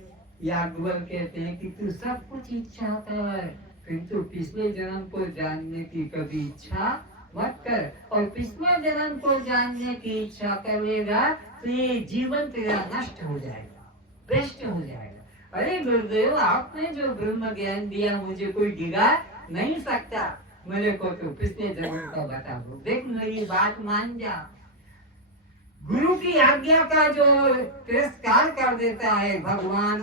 याज्ञवल्क्य कहते हैं कि तू सब कुछ इच्छा कर, किंतु पिछले जन्म को जानने की कभी इच्छा मत कर, और पिछले जन्म को जानने की इच्छा करेगा तो ये जीवन तेरा नष्ट हो जाएगा, भ्रष्ट हो जाएगा। अरे गुरुदेव, आपने जो ब्रह्म ज्ञान दिया मुझे कोई गिरा नहीं सकता, मेरे को तो पिछले जन्म का बता दो, देख मेरी बात मान जा। गुरु की आज्ञा का जो तिरस्कार कर देता है, भगवान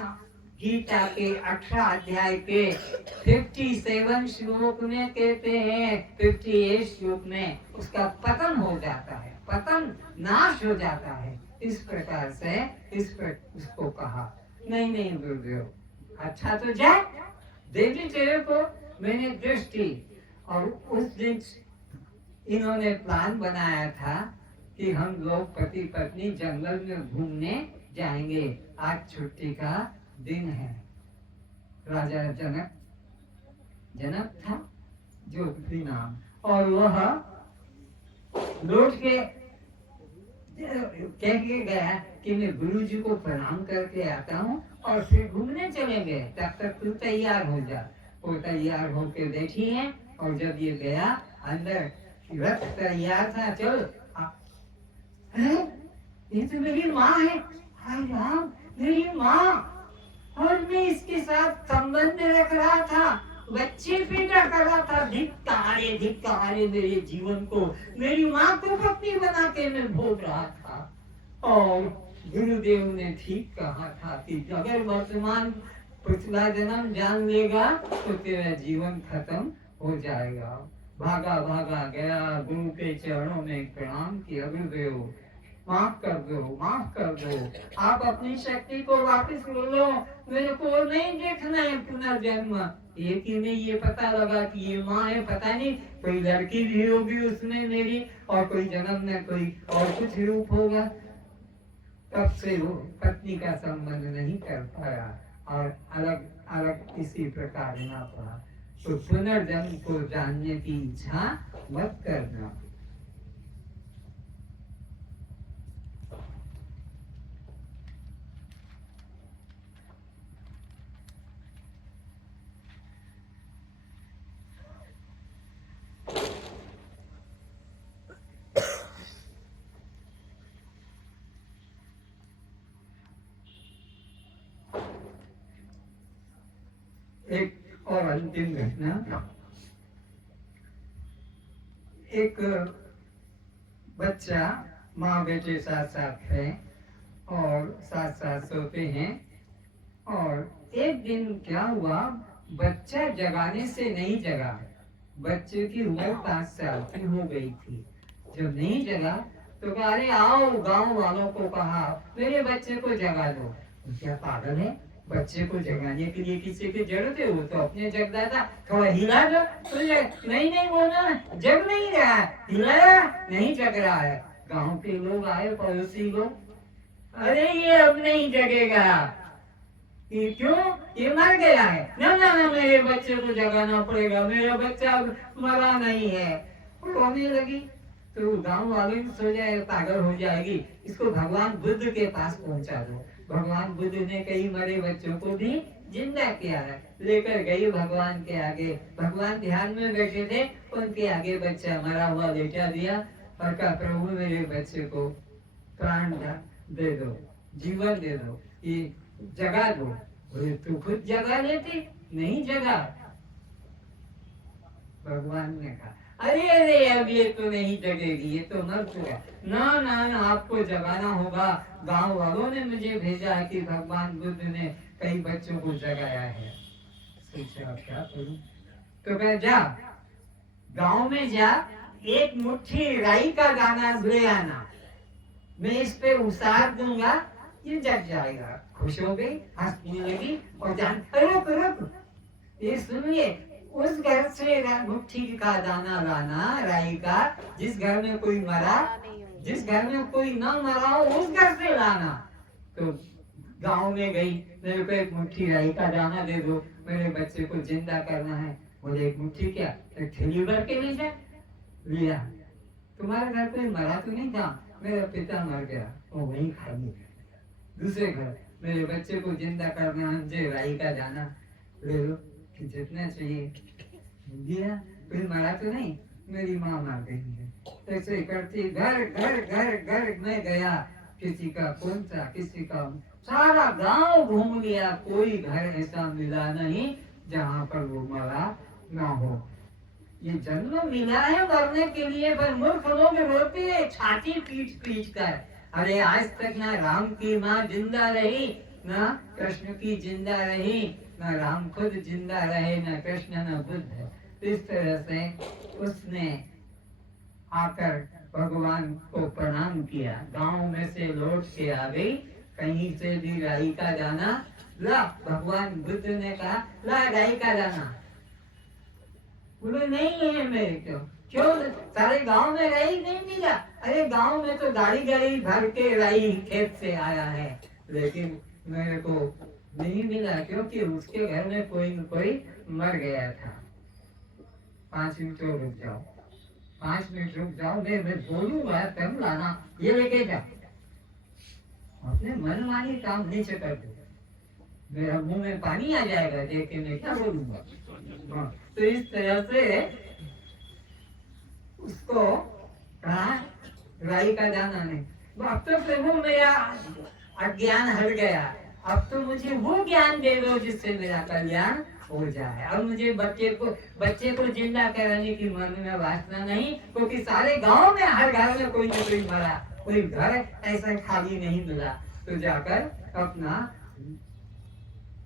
गीता के 18 अध्याय के 57 श्लोक में कहते हैं, 58 श्लोक में उसका पतन हो जाता है, पतन नाश हो जाता है। इस प्रकार से उसको कहा, नहीं नहीं गुरुदेव, अच्छा तो जाए, देवी तेरे को मैंने दृष्टि। और उस दिन इन्होंने प्लान बनाया था कि हम लोग पति पत्नी जंगल में घूमने जाएंगे, आज छुट्टी का दिन है। राजा जनक था जो भी नाम, और वह लौट के कह के गया कि मैं गुरुजी को प्रणाम करके आता हूँ और फिर घूमने चलेंगे, तब तक तू तैयार हो जा। वो तैयार होके बैठी है, और जब ये गया अंदर, रथ तैयार था, चल ये तो मेरी माँ है, हाय राम, मेरी माँ, और मैं इसके साथ संबंध रख रहा था, बच्चे पैदा कर रहा था, धिक्कारे मेरे जीवन को, मेरी माँ को पत्नी बना के मैं भोग रहा था। और गुरुदेव ने ठीक कहा था कि अगर वर्तमान पिछला जन्म जान लेगा तो तेरा जीवन खत्म हो जाएगा। भागा भागा गया, गुरु के चरणों में प्रणाम किया, गुरुदेव माफ कर दो, माफ कर दो, आप अपनी शक्ति को वापस ले लो, मेरे को नहीं देखना है पुनर्जन्म। एक ही में ये पता लगा कि ये माँ है, पता नहीं कोई लड़की भी होगी उसमें मेरी, और कोई जन्म में कोई और कुछ रूप होगा। तब से वो पत्नी का संबंध नहीं कर पाया और अलग अलग इसी प्रकार ना पड़ा। तो पुनर्जन्म को जानने की इच्छा मत करना। एक और अंतिम घटना, एक बच्चा माँ बेटे साथ साथ है और साथ साथ सोते हैं, और एक दिन क्या हुआ, बच्चा जगाने से नहीं जगा, बच्चे की उम्र 5 साल की हो गई थी। जब नहीं जगा तो कहा, अरे आओ, गांव वालों को कहा मेरे बच्चे को जगा दो। क्या पागल है, बच्चे को जगाने के लिए किसी की जरूरत है, वो तो अपने जग दादा, थोड़ा हिला दो तो नहीं नहीं, वो ना जग नहीं रहा, हिलाया नहीं जग रहा है। गांव के लोग आए, पड़ोसी लोग, अरे ये अब नहीं जगेगा, कि क्यों, ये मर गया है, ना ना ना मेरे बच्चे को जगाना पड़ेगा, मेरा बच्चा मरा नहीं है। वो रोने लगी तो गांव वाले भी सो जाए, पागल हो जाएगी, इसको भगवान बुद्ध के पास पहुंचा दो। भगवान बुद्ध ने कई मरे बच्चों को भी जिंदा किया है, लेकर गई भगवान के आगे। भगवान ध्यान में बैठे थे, उनके आगे बच्चा मरा हुआ लेटा दिया और कहा प्रभु मेरे बच्चे को प्राण दे दो, जीवन दे दो, ये जगा दो। बोले तू खुद जगा लेती, नहीं जगा। भगवान ने कहा अरे अरे अब ये तो नहीं जगेगी, ये तो मर चुका। ना ना ना आपको जगाना होगा, गांव वालों ने मुझे भेजा है कि भगवान बुद्ध ने कई बच्चों को जगाया है। सोचा क्या करूं, तो कहा जा गांव में जा, एक मुट्ठी राई का दाना ले आना, मैं इस पे उसार दूंगा, ये जग जाएगा। खुश हो गई, हंसने लगी और जान रुक रुक, ये सुनिए, उस घर से मुट्ठी का दाना लाना राई का, जिस घर में कोई मरा, जिस घर में कोई ना मरा हो उस घर से लाना। तो गांव में गई, मेरे को एक मुट्ठी राई का दाना दे दो, मेरे बच्चे को जिंदा करना है। बोले एक मुट्ठी क्या, एक थैली भर के ले जा। लिया, तुम्हारे घर कोई मरा तो नहीं था, मेरा पिता मर गया, वो वहीं खाली। दूसरे घर, मेरे बच्चे को जिंदा करना है, मुझे राई का दाना ले लो, जितना चाहिए। दिया, कोई मरा तो नहीं, मेरी माँ मर गई है। ऐसे करती घर घर घर घर में गया, किसी का कौन सा, किसी का, सारा गांव घूम लिया, कोई घर ऐसा मिला नहीं जहाँ पर वो मरा ना हो। ये जन्म मिला है मरने के लिए, पर मूर्ख लोग रोते हैं छाती पीट पीट कर। अरे आज तक ना राम की माँ जिंदा रही, ना कृष्ण की जिंदा रही, ना राम खुद जिंदा रहे, ना कृष्ण ना बुद्ध। इस तरह से उसने आकर भगवान को प्रणाम किया, गांव में से लौट के आ गई, कहीं से भी राई का दाना ला। भगवान बुद्ध ने कहा ला राई का दाना। बोले नहीं है मेरे क्यों, क्यों सारे गांव में राई नहीं मिला। अरे गांव में तो गाड़ी गाड़ी भर के राई खेत से आया है, लेकिन मेरे को नहीं मिला क्योंकि उसके घर में कोई न कोई मर गया था। 5 मिनट रुक जाओ, 5 मिनट रुक जाओ, मैं बोलूंगा तब लाना, ये लेके जा। अपने मन मानी काम नहीं कर दो, मेरा मुंह में पानी आ जाएगा देख के, मैं क्या बोलूंगा। हाँ, तो इस तरह से उसको कहा राई का दाना नहीं। अब तो प्रभु मेरा अज्ञान हट गया, अब तो मुझे वो ज्ञान दे दो जिससे मेरा कल्याण हो जाए। अब मुझे बच्चे को जिंदा कराने की मन में वासना नहीं, क्योंकि सारे गांव में हर घर में कोई न कोई मरा, कोई घर ऐसा खाली नहीं मिला। तो जाकर अपना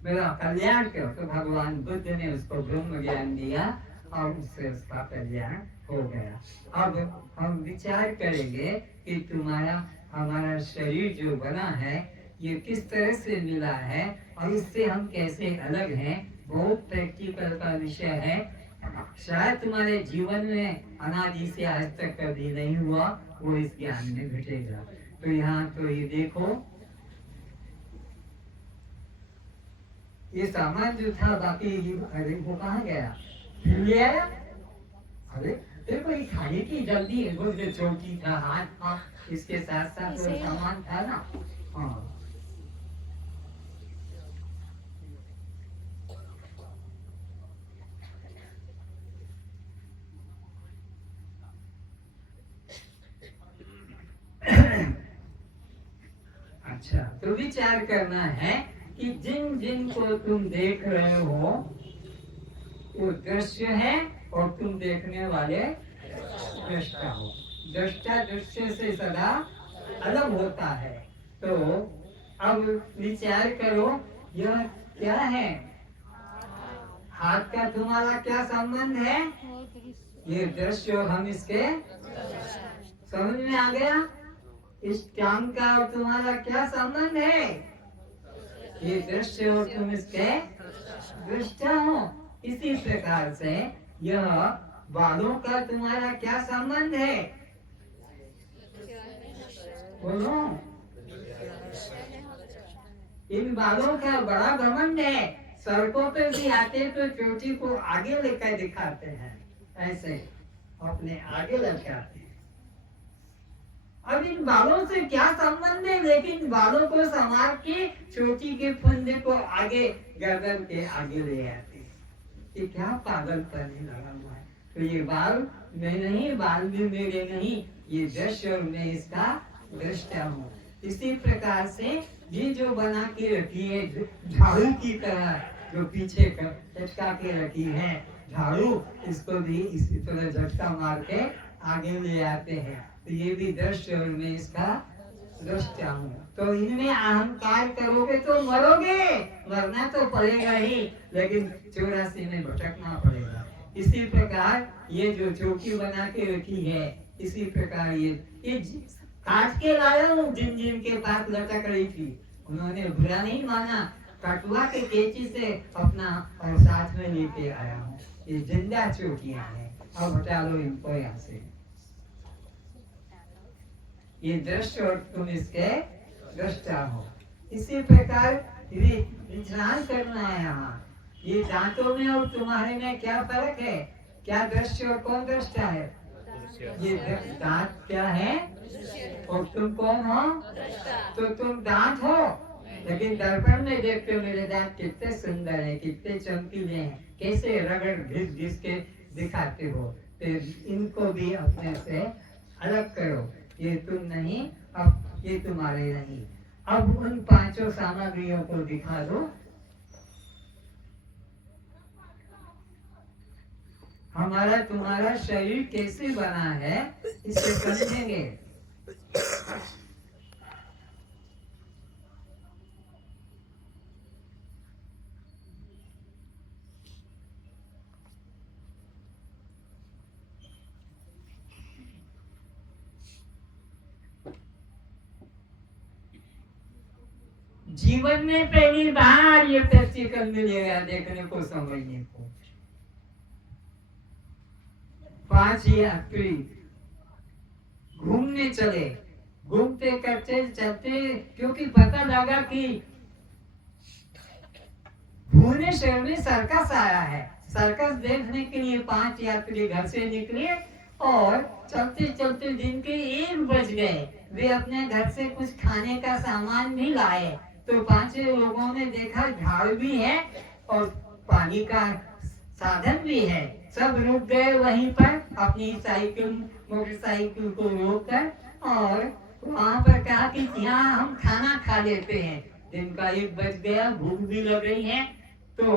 मेरा कल्याण करो। तो भगवान बुद्ध ने उसको ब्रह्म ज्ञान दिया और उससे उसका कल्याण हो गया। अब हम विचार करेंगे कि तुम्हारा हमारा शरीर जो बना है ये किस तरह से मिला है और इससे हम कैसे अलग हैं। बहुत प्रैक्टिकल का विषय है, शायद तुम्हारे जीवन में अनादि से आज तक कभी नहीं हुआ, वो इस ज्ञान में घटेगा। तो यहाँ तो ये देखो, ये सामान जो था बाकी, अरे वो कहाँ गया, ले आया। अरे देखो ये खाने की जल्दी है, वो जो चौकी था, हाथ था, इसके साथ साथ वो सामान था ना। हाँ अच्छा, तो विचार करना है कि जिन जिन को तुम देख रहे हो वो दृश्य है और तुम देखने वाले दृष्टा हो। दृष्टा दृश्य से सदा अलग होता है। तो अब विचार करो, यह क्या है, हाथ का तुम्हारा क्या संबंध है, ये दृश्य और हम इसके, समझ में आ गया। इस टांग का और तुम्हारा क्या संबंध है, ये दृश्य और तुम इसके दृष्टा हो। इसी प्रकार से यह बालों का तुम्हारा क्या संबंध है, बोलो। इन बालों का बड़ा घमंड है। सड़कों पे भी आते तो चोटी को आगे लेकर दिखाते हैं, ऐसे अपने आगे लटकाते हैं। अब इन बालों से क्या संबंध है, लेकिन बालों को संवार के चोटी के फंदे को आगे गर्दन के आगे ले आते हैं। ये क्या पागल करने लगा हुआ है। तो ये बाल मैं नहीं, बाल भी मेरे नहीं, ये दृश्य और मैं इसका दृष्टा हूँ। इसी प्रकार से ये जो बना के रखी है झाड़ू की तरह, जो पीछे लटका के रखी है झाड़ू, इसको भी इसी तरह झटका मार के आगे ले आते हैं। तो ये भी दृश्य और मैं इसका दृष्टा हूँ। तो इनमें अहंकार करोगे तो मरोगे, मरना तो पड़ेगा ही, लेकिन 84 में भटकना पड़ेगा। इसी प्रकार ये जो चौकी बना के रखी है, इसी प्रकार ये काट के लाया हूँ, जिन के पास लटक रही थी, उन्होंने बुरा नहीं माना, कटुआ के केची से अपना और साथ में लेके आया हूँ। ये जिंदा चौकियां हैं। अब हटा लो इनको यहाँ से। ये दृश्य और तुम इसके दृष्टा हो। इसी प्रकार विचार करना है यहाँ। ये दांतों में और तुम्हारे में क्या फर्क है? क्या दृश्य और कौन दृष्टा है? ये दांत क्या है और तुम कौन हो? तो तुम दांत हो, लेकिन दर्पण में देखते हो मेरे दांत कितने सुंदर है, कितने चमकीले हैं, कैसे रगड़ घिस घिस के दिखाते हो। तो इनको भी अपने से अलग करो। ये तुम नहीं, अब ये तुम्हारे नहीं। अब उन पांचों सामग्रियों को दिखा दो। हमारा तुम्हारा शरीर कैसे बना है इसे समझेंगे। जीवन में पहली बार ये प्रैक्टिकल मिलेगा देखने को, समझने को। 5 यात्री घूमने चले, घूमते करते चलते, क्योंकि पता लगा कि भुवनेश्वर में सर्कस आया है। सर्कस देखने के लिए 5 यात्री घर से निकले और चलते चलते दिन के 1 बज गए। वे अपने घर से कुछ खाने का सामान भी लाए। तो 5 लोगों ने देखा झाड़ भी है और पानी का साधन भी है। सब रुक गए वहीं पर, अपनी साइकिल मोटरसाइकिल को रोककर, और वहां पर कहा कि यहाँ हम खाना खा लेते हैं। दिन का 1 बज गया, भूख भी लग रही है। तो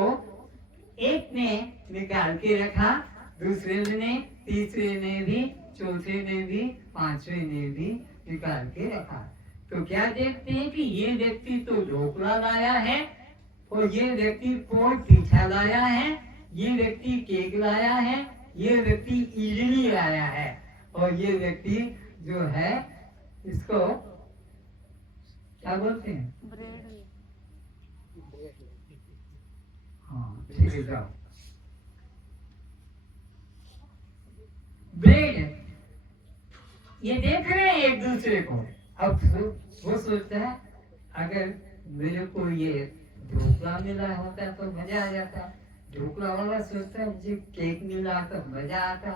एक ने निकाल के रखा, दूसरे ने, तीसरे ने भी, चौथे ने भी, 5वें ने भी निकाल के रखा। तो क्या देखते हैं कि ये व्यक्ति तो ढोकला लाया है, और ये व्यक्ति पोड़ पीठा लाया है, ये व्यक्ति केक लाया है, ये व्यक्ति इडली लाया है, और ये व्यक्ति जो है इसको क्या बोलते हैं? हाँ ठीक है, जाओ। ब्रेड, ये देख रहे हैं एक दूसरे को। अब वो सोचता है अगर मेरे को ये ढोकला मिला होता तो मजा आ जाता। ढोकला वाला सोचता है मुझे केक मिला तो मजा आता।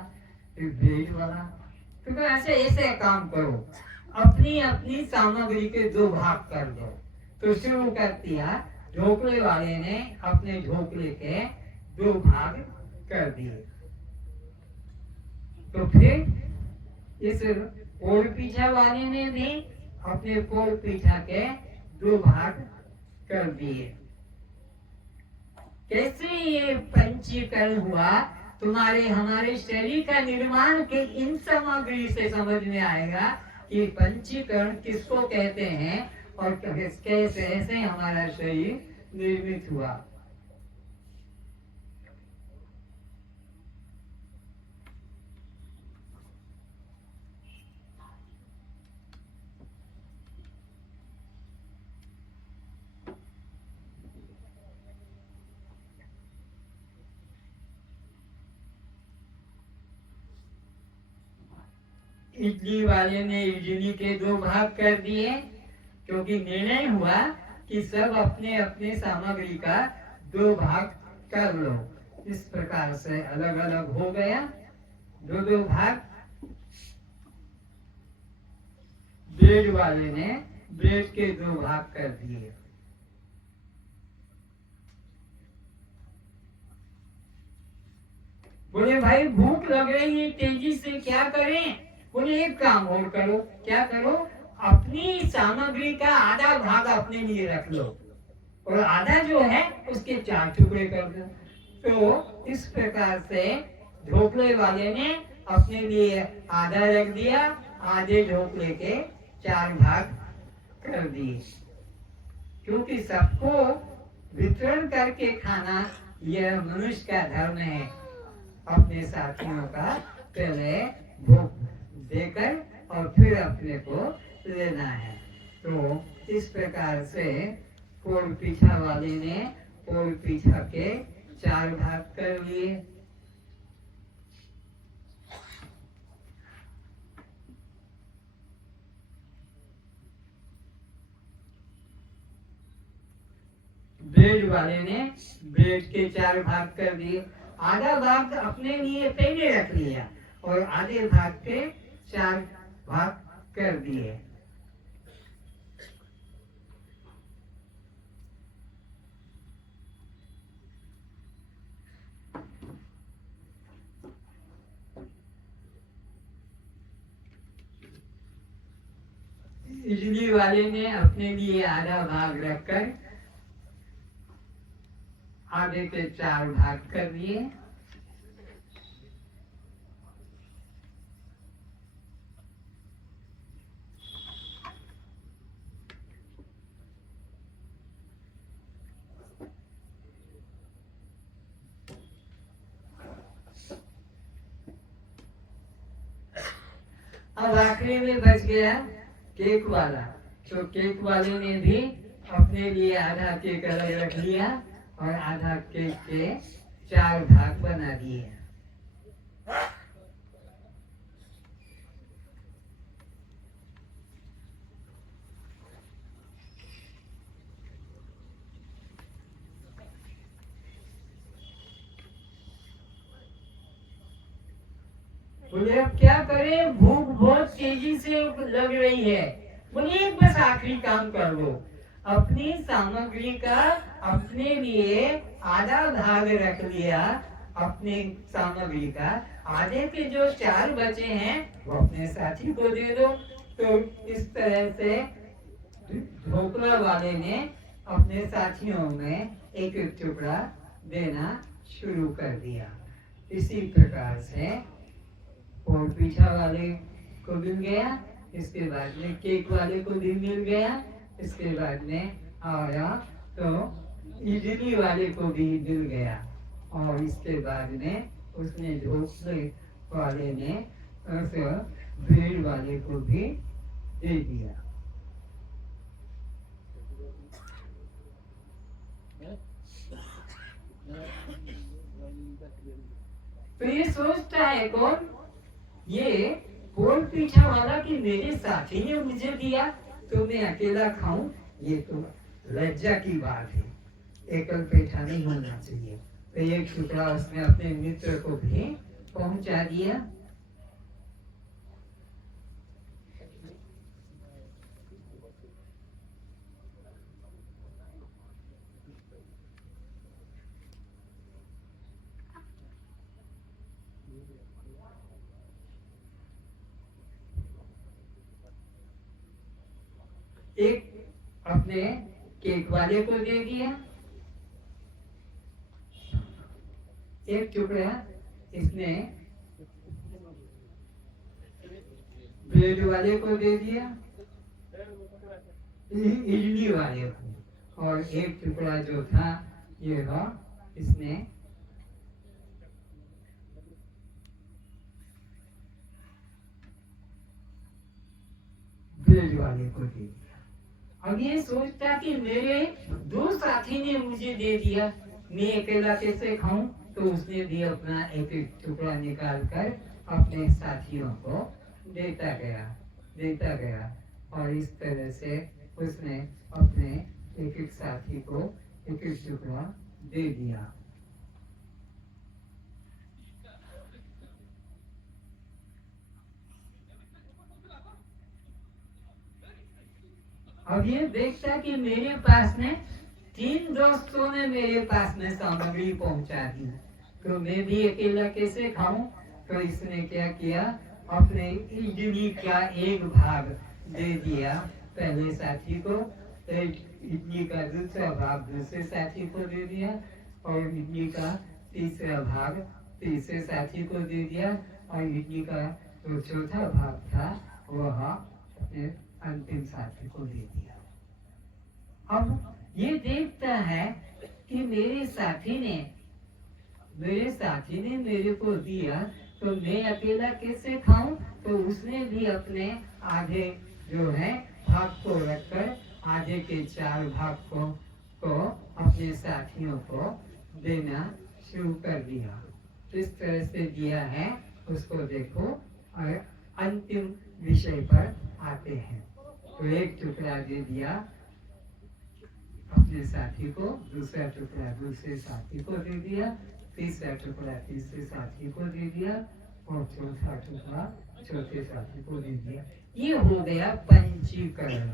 फिर ब्रेड वाला, तो ऐसे काम करो, अपनी अपनी सामग्री के 2 भाग कर दो। तो शुरू कर दिया, ढोकले वाले ने अपने ढोकले के 2 भाग कर दिए। तो फिर इस पोड़ पीछा वाले ने भी अपने पोड़ पीछा के 2 भाग कर दिए। कैसे ये पंचीकरण हुआ? तुम्हारे हमारे शरीर का निर्माण के इन सामग्री से समझ में आएगा कि पंचीकरण किसको कहते हैं और कैसे हमारा शरीर निर्मित हुआ। इडली वाले ने इडली के 2 भाग कर दिए, क्योंकि निर्णय हुआ कि सब अपने अपने सामग्री का 2 भाग कर लो। इस प्रकार से अलग अलग हो गया, 2 भाग। ब्रेड वाले ने ब्रेड के 2 भाग कर दिए। बोले भाई भूख लग रही है, तेजी से क्या करें? बोले एक काम और करो। क्या करो? अपनी सामग्री का आधा भाग अपने लिए रख लो और आधा जो है उसके 4 टुकड़े कर दो। तो इस प्रकार से ढोकले वाले ने अपने लिए आधा रख दिया, आधे ढोकले के 4 भाग कर दिए। क्योंकि सबको वितरण करके खाना यह मनुष्य का धर्म है। अपने साथियों का पहले भोग देकर और फिर अपने को लेना है। तो इस प्रकार से पोल पीछा वाले ने पोल पीछा के 4 भाग कर लिए। ब्रेड वाले ने ब्रेड के 4 भाग कर दिए। आधा भाग अपने लिए पहले रख लिया और आधे भाग के 4 भाग कर दिए। इडली वाले ने अपने लिए आधा भाग रखकर आधे के 4 भाग कर दिए। अब आखिरी में बच गया केक वाला। तो केक वाले ने भी अपने लिए आधा केक अलग रख लिया और आधा केक के 4 भाग बना दिए। बोले अब क्या करें, भूख बहुत तेजी से लग रही है। बोले एक बस आखिरी काम कर लो, अपनी सामग्री का अपने लिए आधा भाग रख लिया। अपनी सामग्री का आधे के जो 4 बचे हैं वो अपने साथी को दे दो। तो इस तरह से ढोकला वाले ने अपने साथियों में एक एक टुकड़ा देना शुरू कर दिया। इसी प्रकार से और पीछा वाले को मिल गया, इसके बाद में केक वाले को भी मिल गया, इसके बाद में आया तो इडली वाले को भी मिल गया और इसके बाद में उसने ढोकले वाले ने ब्रेड वाले को भी दे दिया। तो ये सोचता है कौन? ये पोल पीछा वाला कि मेरे साथी ने मुझे दिया तो मैं अकेला खाऊं, ये तो लज्जा की बात है। एकल पेठा नहीं होना चाहिए। तो एक टुकड़ा उसने अपने मित्र को भी पहुंचा दिया। एक अपने केक वाले को दे दिया, एक टुकड़ा इसने ब्रेड वाले को दे दिया, इडली वाले को, और एक टुकड़ा जो था ये इसने ब्रेड वाले को दे दिया। अब ये सोचता कि मेरे 2 साथी ने मुझे दे दिया, मैं अकेला कैसे खाऊं? तो उसने भी अपना एक एक टुकड़ा निकाल कर अपने साथियों को देता गया और इस तरह से उसने अपने एक एक साथी को एक एक टुकड़ा दे दिया। अब ये देखता कि मेरे पास में 3 दोस्तों ने मेरे पास में सामग्री पहुंचा दी, तो मैं भी अकेला कैसे खाऊं? तो इसने क्या किया, अपने इडली का एक भाग दे दिया पहले साथी को, एक इडली का दूसरा भाग दूसरे साथी को दे दिया, और इडली का तीसरा भाग तीसरे साथी को दे दिया, और इडली का जो चौथा भाग था वह अंतिम साथी को दे दिया। अब ये देखता है कि मेरे साथी ने मेरे को दिया, तो मैं अकेला कैसे खाऊं? तो उसने भी अपने आधे जो है भाग को रखकर आधे के 4 भाग को अपने साथियों को देना शुरू कर दिया। किस तरह से दिया है उसको देखो, और अंतिम विषय पर आते हैं। तो एक टुकड़ा दे दिया अपने साथी को, दूसरा टुकड़ा दूसरे साथी को दे दिया, तीसरा टुकड़ा तीसरे साथी को दे दिया, और चौथा टुकड़ा चौथे साथी को दे दिया। ये हो गया पंचीकरण।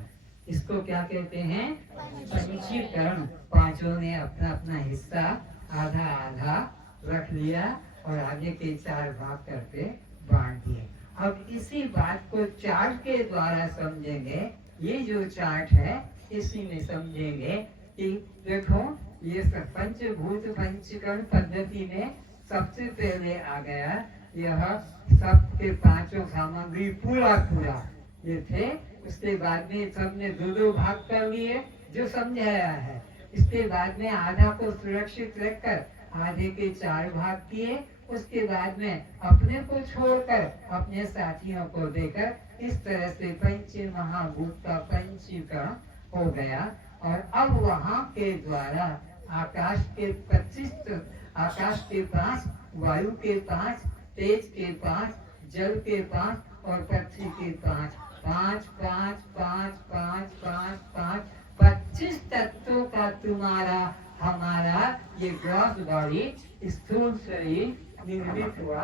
इसको क्या कहते हैं? पंचीकरण। पांचों ने अपना अपना हिस्सा आधा आधा रख लिया और आगे के 4 भाग करके बांट दिए। अब इसी बात को चार्ट के द्वारा समझेंगे। ये जो चार्ट है इसी में समझेंगे कि देखो, ये पंचभूत पंचीकरण पद्धति में सबसे पहले आ गया यह सबके 5 सामग्री पूरा ये थे। उसके बाद में सबने 2 भाग कर लिए जो समझाया है। इसके बाद में आधा को सुरक्षित रखकर आधे के 4 भाग किए। उसके बाद में अपने को छोड़कर अपने साथियों को देकर इस तरह से पंच महाभूत का पंचीकरण हो गया। और अब वहाँ के द्वारा आकाश के 5, वायु के 5, तेज के 5, जल के 5 और पृथ्वी के 5, 25 तत्वों का तुम्हारा हमारा ये ग्रॉस बॉडी स्थूल शरीर निर्मित हुआ।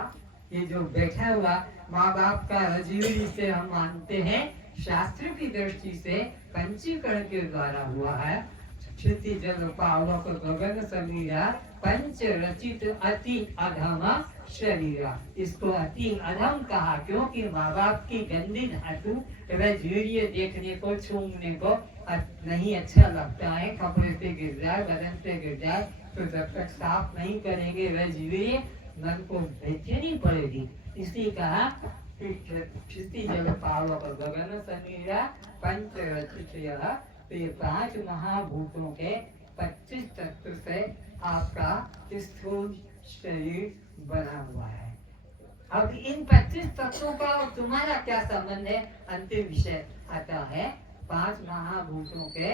ये जो बैठा हुआ माँ बाप का रजवीरी से हम मानते हैं, शास्त्र की दृष्टि से पंचीकरण के द्वारा हुआ है। क्षिति जल पावक गगन समीरा पंच रचित अति अधम शरीरा। इसको अति अधम कहा क्योंकि माँ बाप की गंदी धातु रजवीरी देखने को छूने को नहीं अच्छा लगता है। कपड़े पे गिर जाए, बदन पे गिर जाए, तो जब तक साफ नहीं करेंगे रजवीरी मन को बेचैनी पड़ेगी। इसलिए कहा क्षिति जल पावक गगन समीरा पंच रचित। तो ये 5 महाभूतों के 25 तत्व से आपका स्थूल शरीर बना हुआ है। अब इन 25 तत्वों का और तुम्हारा क्या संबंध है? अंतिम विषय आता है। 5 महाभूतों के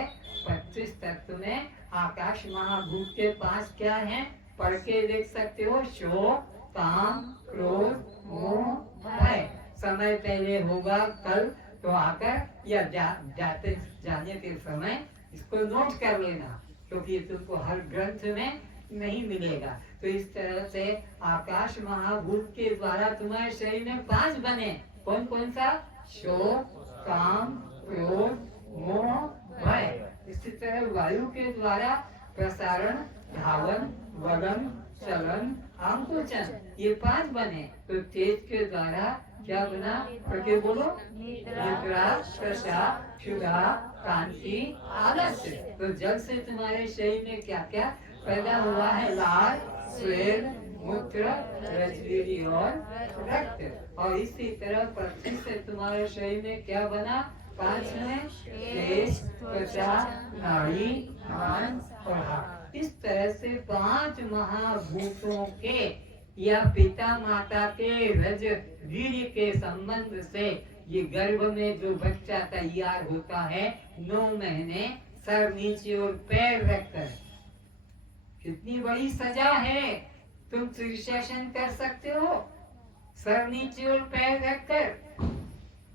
25 तत्व में आकाश महाभूत के 5 क्या हैं? पढ़ के देख सकते हो। शोक, काम, क्रोध, मोह, भय। समय पहले होगा कल तो आकर या जाने के समय इसको नोट कर लेना, क्योंकि तुमको हर ग्रंथ में नहीं मिलेगा। तो इस तरह से आकाश महाभूत के द्वारा तुम्हारे शरीर में 5 बने। कौन कौन सा? शोक, काम, क्रोध, मोह, भय। इसी तरह वायु के द्वारा प्रसारण, धावन, वदन, चलन, अंकुचन, ये 5 बने। तो तेज के द्वारा क्या बना? करके बोलो। निद्रा, प्रशा, क्षुधा, कांति, आलस्य। तो जल से तुम्हारे शरीर में क्या क्या पैदा हुआ है? लाल, श्वेत, मूत्र, रजवीरी और रक्त। और इसी तरह पृथ्वी से तुम्हारे शरीर में क्या बना? 5 में केश, त्वचा, नाड़ी, मांस और हाथ। इस तरह से 5 महाभूतों के या पिता माता के रज वीर्य के संबंध से ये गर्भ में जो बच्चा तैयार होता है 9 महीने सर नीचे और पैर रखकर। कितनी बड़ी सजा है। तुम शीर्षासन कर सकते हो सर नीचे और पैर रखकर।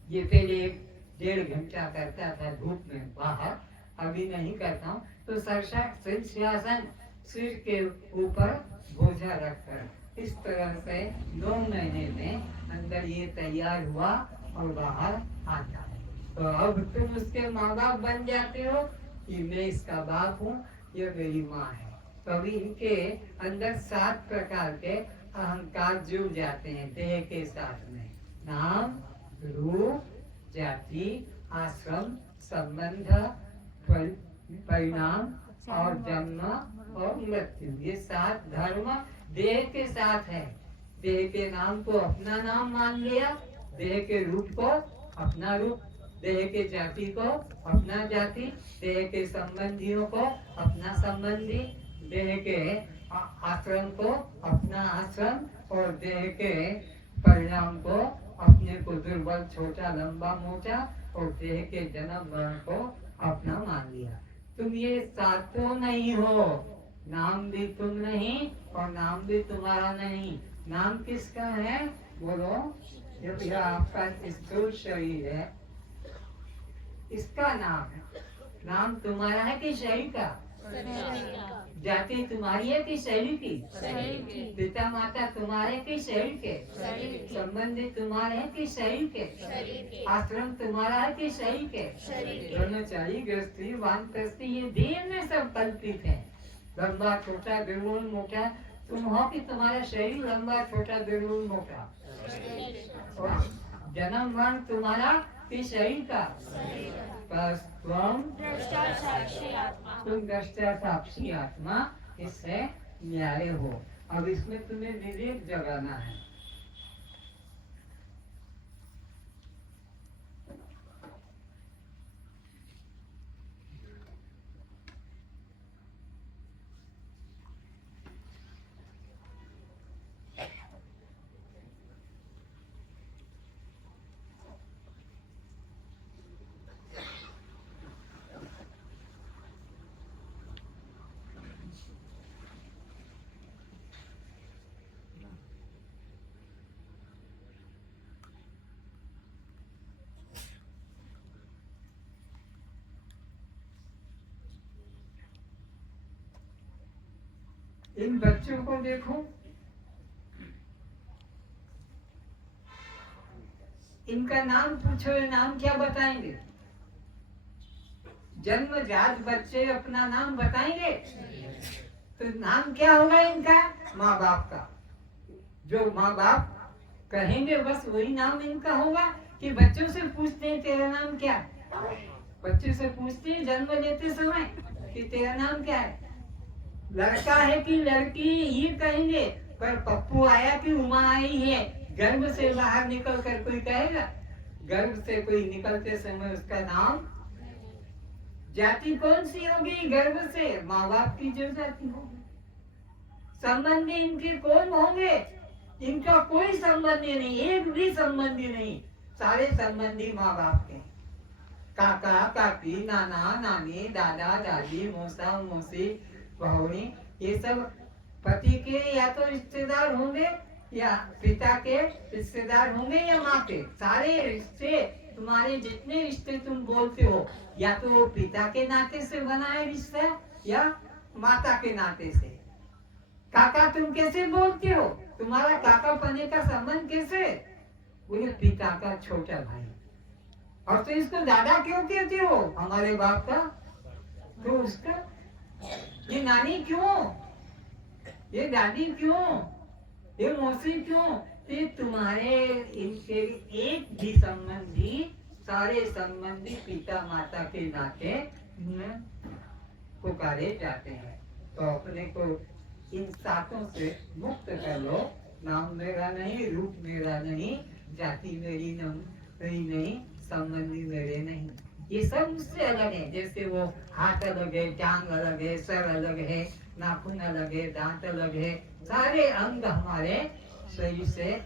ये पहले 1.5 घंटा करता था धूप में बाहर, अभी नहीं करता हूँ, तो शीर्षासन सिर के ऊपर बोझा रखकर इस तरह से 2 महीने में अंदर ये तैयार हुआ और बाहर आता है। तो अब तुम उसके माँ बाप बन जाते हो कि मैं इसका बाप हूँ, ये मेरी माँ है। तभी इनके अंदर 7 प्रकार के अहंकार जुड़ जाते हैं देह के साथ में। नाम, रूप, जाति, आश्रम, संबंध, परिणाम और जन्म और मृत्यु, ये 7 धर्म देह के साथ है। देह के नाम को अपना नाम मान लिया, देह के रूप को अपना रूप, देह के जाति को अपना जाति, देह के संबंधियों को अपना संबंधी, देह के आश्रम को अपना आश्रम और देह के परिणाम को अपने को दुर्बल, छोटा, लंबा, मोटा और देह के जन्म मरण को अपना मान लिया। तुम ये सातों नहीं हो, नाम भी तुम नहीं और नाम भी तुम्हारा नहीं। नाम किसका है बोलो? यह आपका स्थूल शरीर है, इसका नाम है। नाम तुम्हारा है कि शरीर का? जाति तुम्हारी है कि शरीर की? पिता माता तुम्हारे कि शरीर के? संबंधी तुम्हारे हैं कि शरीर के? आश्रम तुम्हारा है कि शरीर के? ब्रह्मचारी, गृहस्थी, वानप्रस्थी, ये देह में सब कल्पित है। लंबा, छोटा, बिल्कुल मोटा तुम हो कि तुम्हारा शरीर लंबा, छोटा, बिल्कुल मोटा? और जन्म मरण तुम्हारा कि शरीर का? तुम दृष्टा साक्षी आत्मा, इससे न्याय हो। अब इसमें तुम्हें विवेक जगाना है। इन बच्चों को देखो, इनका नाम पूछो, नाम क्या बताएंगे? जन्मजात बच्चे अपना नाम बताएंगे? तो नाम क्या होगा इनका? माँ बाप का। जो माँ बाप कहेंगे बस वही नाम इनका होगा। कि बच्चों से पूछते हैं तेरा नाम क्या? बच्चों से पूछते हैं जन्म लेते समय कि तेरा नाम क्या है? लड़का है कि लड़की, ये कहेंगे। पर पप्पू आया कि उमा आई है, गर्भ से बाहर निकल कर कोई कहेगा? गर्भ से कोई निकलते समय उसका नाम? जाति कौन सी होगी? गर्भ से माँ बाप की जो जाति होगी। संबंधी इनके कौन होंगे? इनका कोई संबंधी नहीं, एक भी संबंधी नहीं। सारे संबंधी माँ बाप के। काका काकी, नाना नानी, दादा दादी, मौसा मौसी, बहुनी, ये सब पति के या तो रिश्तेदार होंगे या पिता के रिश्तेदार होंगे या माँ के। सारे रिश्ते तुम्हारे जितने रिश्ते तुम बोलते हो, या तो वो पिता के नाते से बना है रिश्ता या माता के नाते से। काका तुम कैसे बोलते हो? तुम्हारा काका पने का संबंध कैसे? वो पिता का छोटा भाई। और तो इसको दादा क्यों कहते हो? हमारे बाप का। तो उसका ये नानी क्यों? ये दादी क्यों? ये मौसी क्यों? ये तुम्हारे इनके एक भी संबंधी, सारे संबंधी पिता माता के नाते पुकारे जाते हैं। तो अपने को इन सातों से मुक्त कर लो। नाम मेरा नहीं, रूप मेरा नहीं, जाति मेरी नहीं, संबंधी मेरे नहीं। ये सब मुझसे अलग है। जैसे वो हाथ अलग है, टांग अलग है, सर अलग है, नाखून अलग है, दांत अलग है, सारे अंग हमारे शरीर से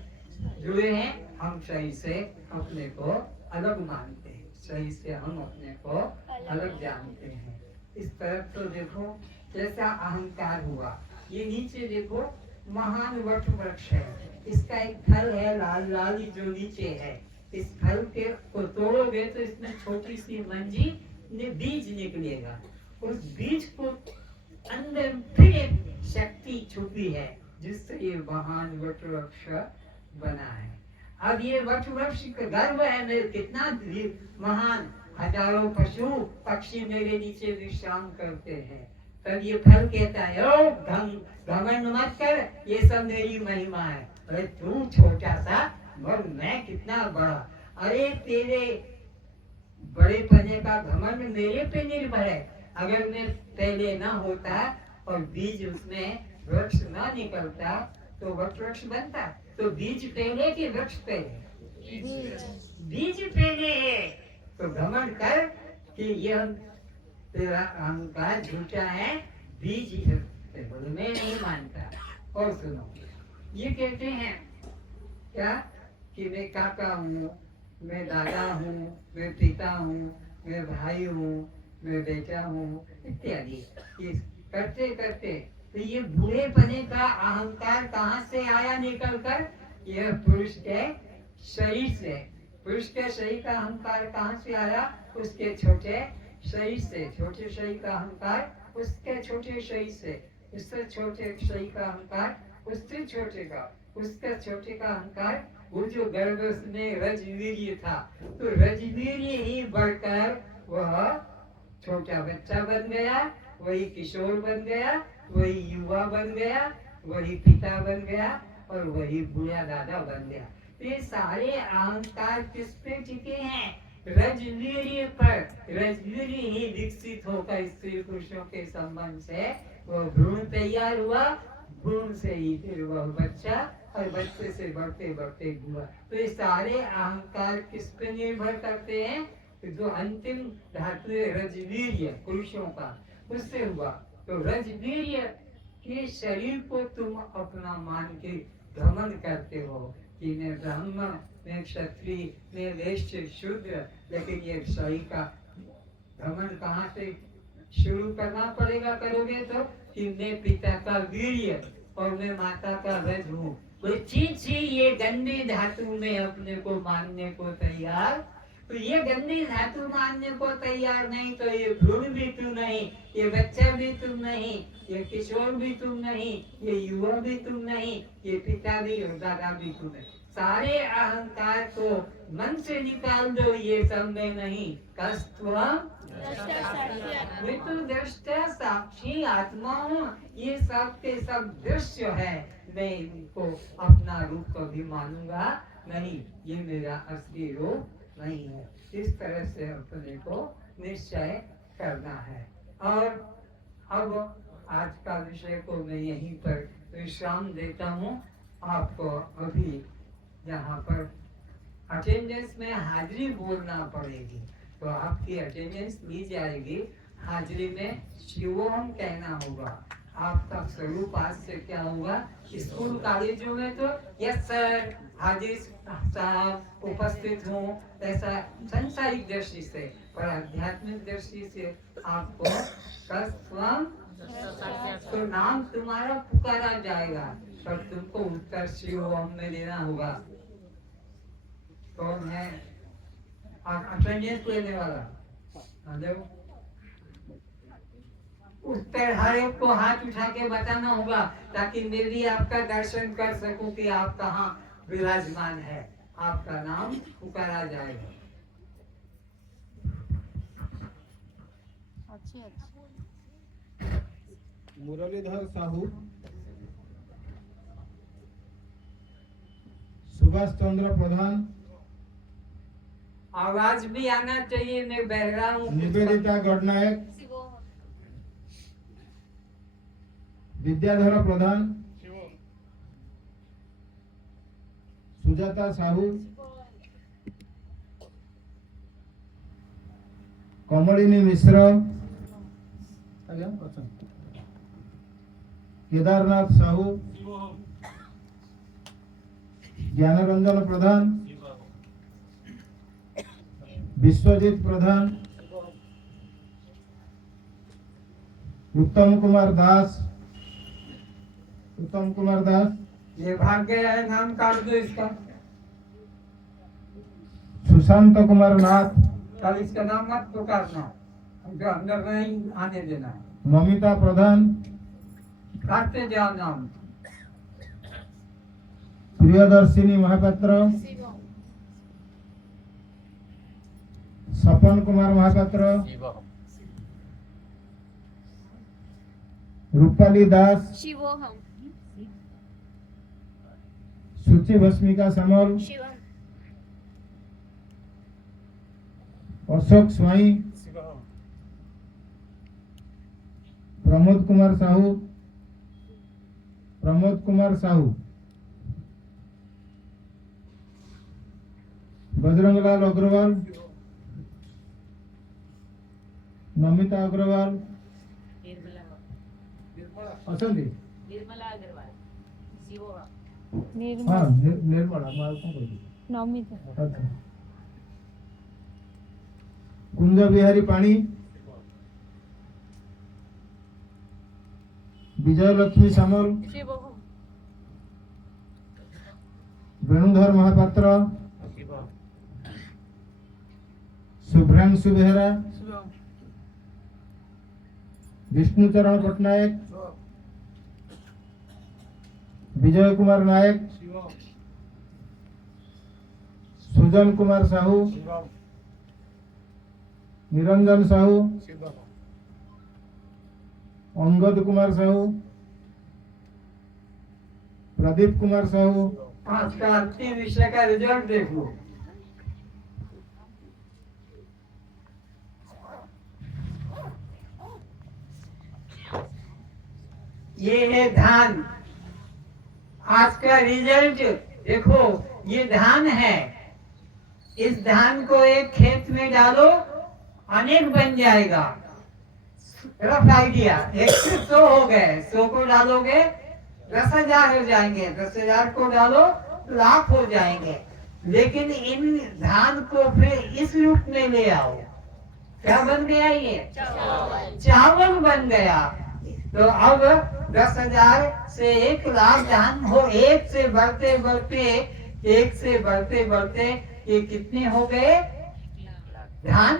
जुड़े हैं। हम शरीर से अपने को अलग मानते हैं, शरीर से हम अपने को अलग जानते हैं। इस तरफ तो देखो कैसा अहंकार हुआ। ये नीचे देखो महान वट वृक्ष है, इसका एक फल है लाल लाल जो नीचे है। इस फल के को तोड़ोगे तो इसमें छोटी सी मंजी बीज निकलेगा। उस बीज को अंदर फिर एक शक्ति छुपी है जिससे ये महान वट वृक्ष बना है। अब ये वट वृक्ष का गर्व है मेरे, कितना महान, हजारों पशु पक्षी मेरे नीचे विश्राम करते हैं। तब ये फल कहता है ओ घमंड मत कर, ये सब मेरी महिमा है। अरे तू छोटा सा और मैं कितना बड़ा, अरे तेरे बड़े पने का घमंड मेरे पे निर्भर है। अगर मैं पहले ना होता और बीज उसमें वृक्ष ना निकलता तो वृक्ष बनता। तो बीज पहले कि वृक्ष पहले? बीज पहले है। तो घमंड कर कि यह तेरा अहंकार झूठा है, बीज है, मैं नहीं मानता। और सुनो, ये कहते हैं क्या कि मैं काका हूँ, मैं दादा हूँ, मैं पिता हूँ, मैं भाई हूँ, मैं बेटा हूँ इत्यादि। ये करते करते तो ये बूढ़ेपने का अहंकार कहाँ से आया निकल कर? यह पुरुष के शरीर से। पुरुष के शरीर का अहंकार कहाँ से आया? उसके छोटे शरीर से। छोटे शरीर का अहंकार उसके छोटे शरीर से, उससे छोटे शरीर का अहंकार उससे छोटे का, उसके छोटे का अहंकार वो जो गर्भ में रजवीर्य था, तो रजवीर्य ही बढ़कर वह छोटा बच्चा बन गया, वही किशोर बन गया, वही युवा बन गया, वही पिता बन गया और वही बूढ़ा दादा बन गया। ये सारे अहंकार किस पे टिके हैं? रजवीर्य पर। रजवीर्य ही विकसित होकर स्त्री पुरुषों के संबंध से वो भ्रूण तैयार हुआ, भ्रूण से ही फिर वह बच्चा और बच्चे से बढ़ते बढ़ते हुआ। तो ये सारे अहंकार किस पे निर्भर करते हैं? जो अंतिम धातु रजवीर्य पुरुषों का, उससे हुआ। तो रजवीर्य के शरीर को तुम अपना मान के घमंड करते हो कि मैं ब्राह्मण, मैं क्षत्रिय, मैं वैश्य, शूद्र, लेकिन ये शरीर का घमंड कहाँ से शुरू करना पड़ेगा? करोगे तो कि मैं पिता का वीर्य और मैं माता का रज हूँ। कोई चीज ही ये गंदी धातु में अपने को मानने को तैयार, तो ये गंदी धातु मानने को तैयार नहीं, तो ये भ्रूण भी तुम नहीं, ये बच्चा भी तुम नहीं, ये किशोर भी तुम नहीं, ये युवा भी तुम नहीं, ये पिता भी और दादा भी तुम नहीं। सारे अहंकार को मन से निकाल दो, ये सब में नहीं। कस्त्वम मैं तो दृष्टा साक्षी आत्मा हूँ, ये सब के सब दृश्य है, मैं इनको अपना रूप कभी मानूंगा नहीं, ये मेरा असली रूप नहीं है। इस तरह से अपने को निश्चय करना है। और अब आज का विषय को मैं यहीं पर विश्राम देता हूँ। आपको अभी यहाँ पर अटेंडेंस में हाजिरी बोलना पड़ेगी, तो आपकी अटेंडेंस ली जाएगी। हाजिरी में शिवोहम कहना होगा। आपका स्वरूप आज से क्या होगा? स्कूल कॉलेजों में तो यस सर, हाजिर साहब, उपस्थित हूँ, ऐसा सांसारिक दृष्टि से, पर आध्यात्मिक दृष्टि से आपको कस्त्वम, तो नाम तुम्हारा पुकारा जाएगा, पर तुमको उत्तर शिवोहम में देना होगा। कौन है अटेंडेंस लेने वाला? उत्तर हर एक को हाथ उठा के बताना होगा, ताकि मैं भी आपका दर्शन कर सकूं कि आप कहाँ विराजमान है। आपका नाम पुकारा जाएगा। मुरलीधर साहू, सुभाष चंद्र प्रधान, आवाज भी आना चाहिए, मैं बहरा हूँ। निवेदिता गढ़नायक, विद्याधर प्रधान, सुजाता साहू, कमलिनी मिश्र, केदारनाथ साहू, ज्ञानरंजन प्रधान, विश्वजीत प्रधान, उत्तम कुमार दास, उत्तम कुमार दास, ये भाग गया है, नाम काट दो इसका। सुशांत कुमार नाथ, कल इसका नाम मत पुकारना। उनके अंदर नहीं आने देना है। ममिता प्रधान, काटते जाओ नाम। प्रियदर्शिनी महापात्र, सपन कुमार महापात्र, रूपाली दास, शिवोहम सुचि भस्मिका समल, शिवम अशोक स्वाई, प्रमोद कुमार साहू, प्रमोद कुमार साहू, बजरंगलाल अग्रवाल, नमिता अग्रवाल, असंदी निर्मला अग्रवाल, शिवोहम, हाँ निर्मला माल कौन बोली? नमिता अच्छा। कुंज बिहारी पाणी, विजय लक्ष्मी सामल, शिवोहम, वेणुधर महापात्र, शुभ्रांशु बेहरा, विष्णुचरण पटनायक, विजय कुमार नायक, सुजन कुमार साहू, निरंजन साहू, अंगद कुमार साहू, प्रदीप कुमार साहू, आज का अंतिम विषय का रिजल्ट देख लो। ये है धान। आज का रिजल्ट देखो, ये धान है। इस धान को एक खेत में डालो, अनेक बन जाएगा। रफ आइडिया, 1 से 100 हो गए, 100 को डालोगे 10,000 हो जाएंगे, 10,000 को डालो लाख हो जाएंगे। लेकिन इन धान को फिर इस रूप में ले आओ, क्या बन गया? ये चावल बन गया। तो अब 10,000 से 1,00,000 धान हो, एक से बढ़ते बढ़ते ये कितने हो गए धान?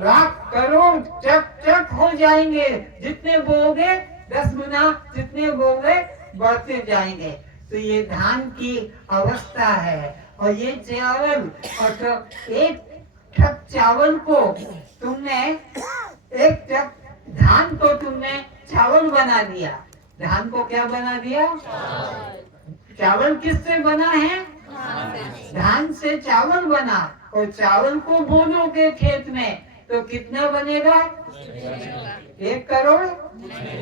लाख करोड़ चक हो जाएंगे। जितने बोओगे 10 गुना, जितने बोओगे बढ़ते जाएंगे। तो ये धान की अवस्था है। और ये चावल, और तो एक ठक चावल को तुमने, एक ठक धान को तुमने चावल बना दिया। धान को क्या बना दिया? चावल किससे बना है? धान से चावल बना। और चावल को बोलोगे खेत में तो कितना बनेगा? 1 करोड़,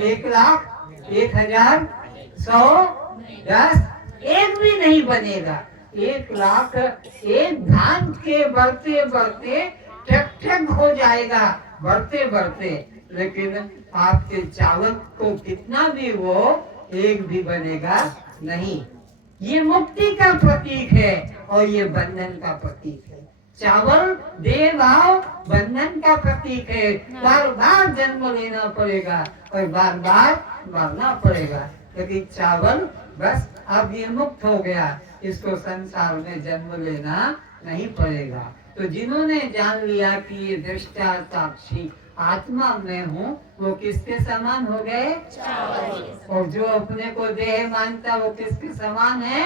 1,00,000, 1,000, 100, 10, एक भी नहीं बनेगा। 1,00,000 एक धान के बढ़ते बढ़ते ठक हो जाएगा, बढ़ते बढ़ते। लेकिन आपके चावल को कितना भी वो, एक भी बनेगा नहीं। ये मुक्ति का प्रतीक है और ये बंधन का प्रतीक है। चावल देह भाव बंधन का प्रतीक है। बार बार जन्म लेना पड़ेगा और बार बार मरना पड़ेगा। लेकिन चावल बस अब ये मुक्त हो गया, इसको संसार में जन्म लेना नहीं पड़ेगा। तो जिन्होंने जान लिया कि ये दृष्टा साक्षी आत्मा में हूँ, वो किसके समान हो गए? और जो अपने को देह मानता वो किसके समान है?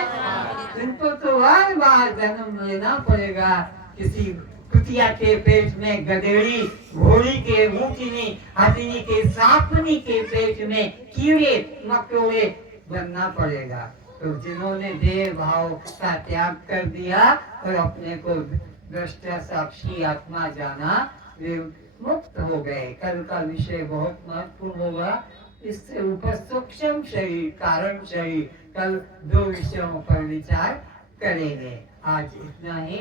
इनको तो बार बार जन्म लेना पड़ेगा। किसी कुतिया के पेट में गधेड़ी, घोड़ी के ऊँटनी, हाथी के सांपनी के पेट में कीड़े मकोड़े बनना पड़ेगा। तो जिन्होंने देह भाव का त्याग कर दिया और अपने को दृष्टा साक्षी आत्मा जाना, वे मुक्त हो गए। कल का विषय बहुत महत्वपूर्ण होगा। इससे ऊपर सूक्ष्म शरीर, कारण शरीर, कल 2 विषयों पर विचार करेंगे। आज इतना ही।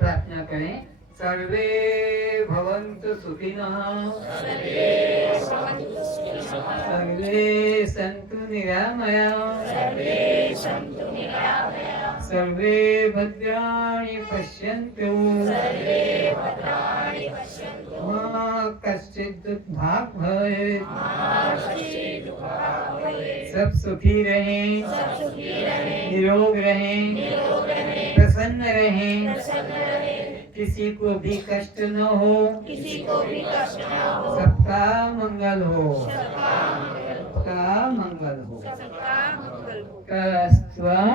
प्रार्थना करें। सर्वे भवन्तु सुखिनः, सर्वे सन्तु निरामयाः, सर्वे भद्राणि पश्यन्तु, मा कश्चित दुर्भाग भवेत्। सब सुखी रहें, निरोग रहें, प्रसन्न रहें, किसी को भी कष्ट न हो, सबका मंगल हो, सबका मंगल हो। कस्त्वं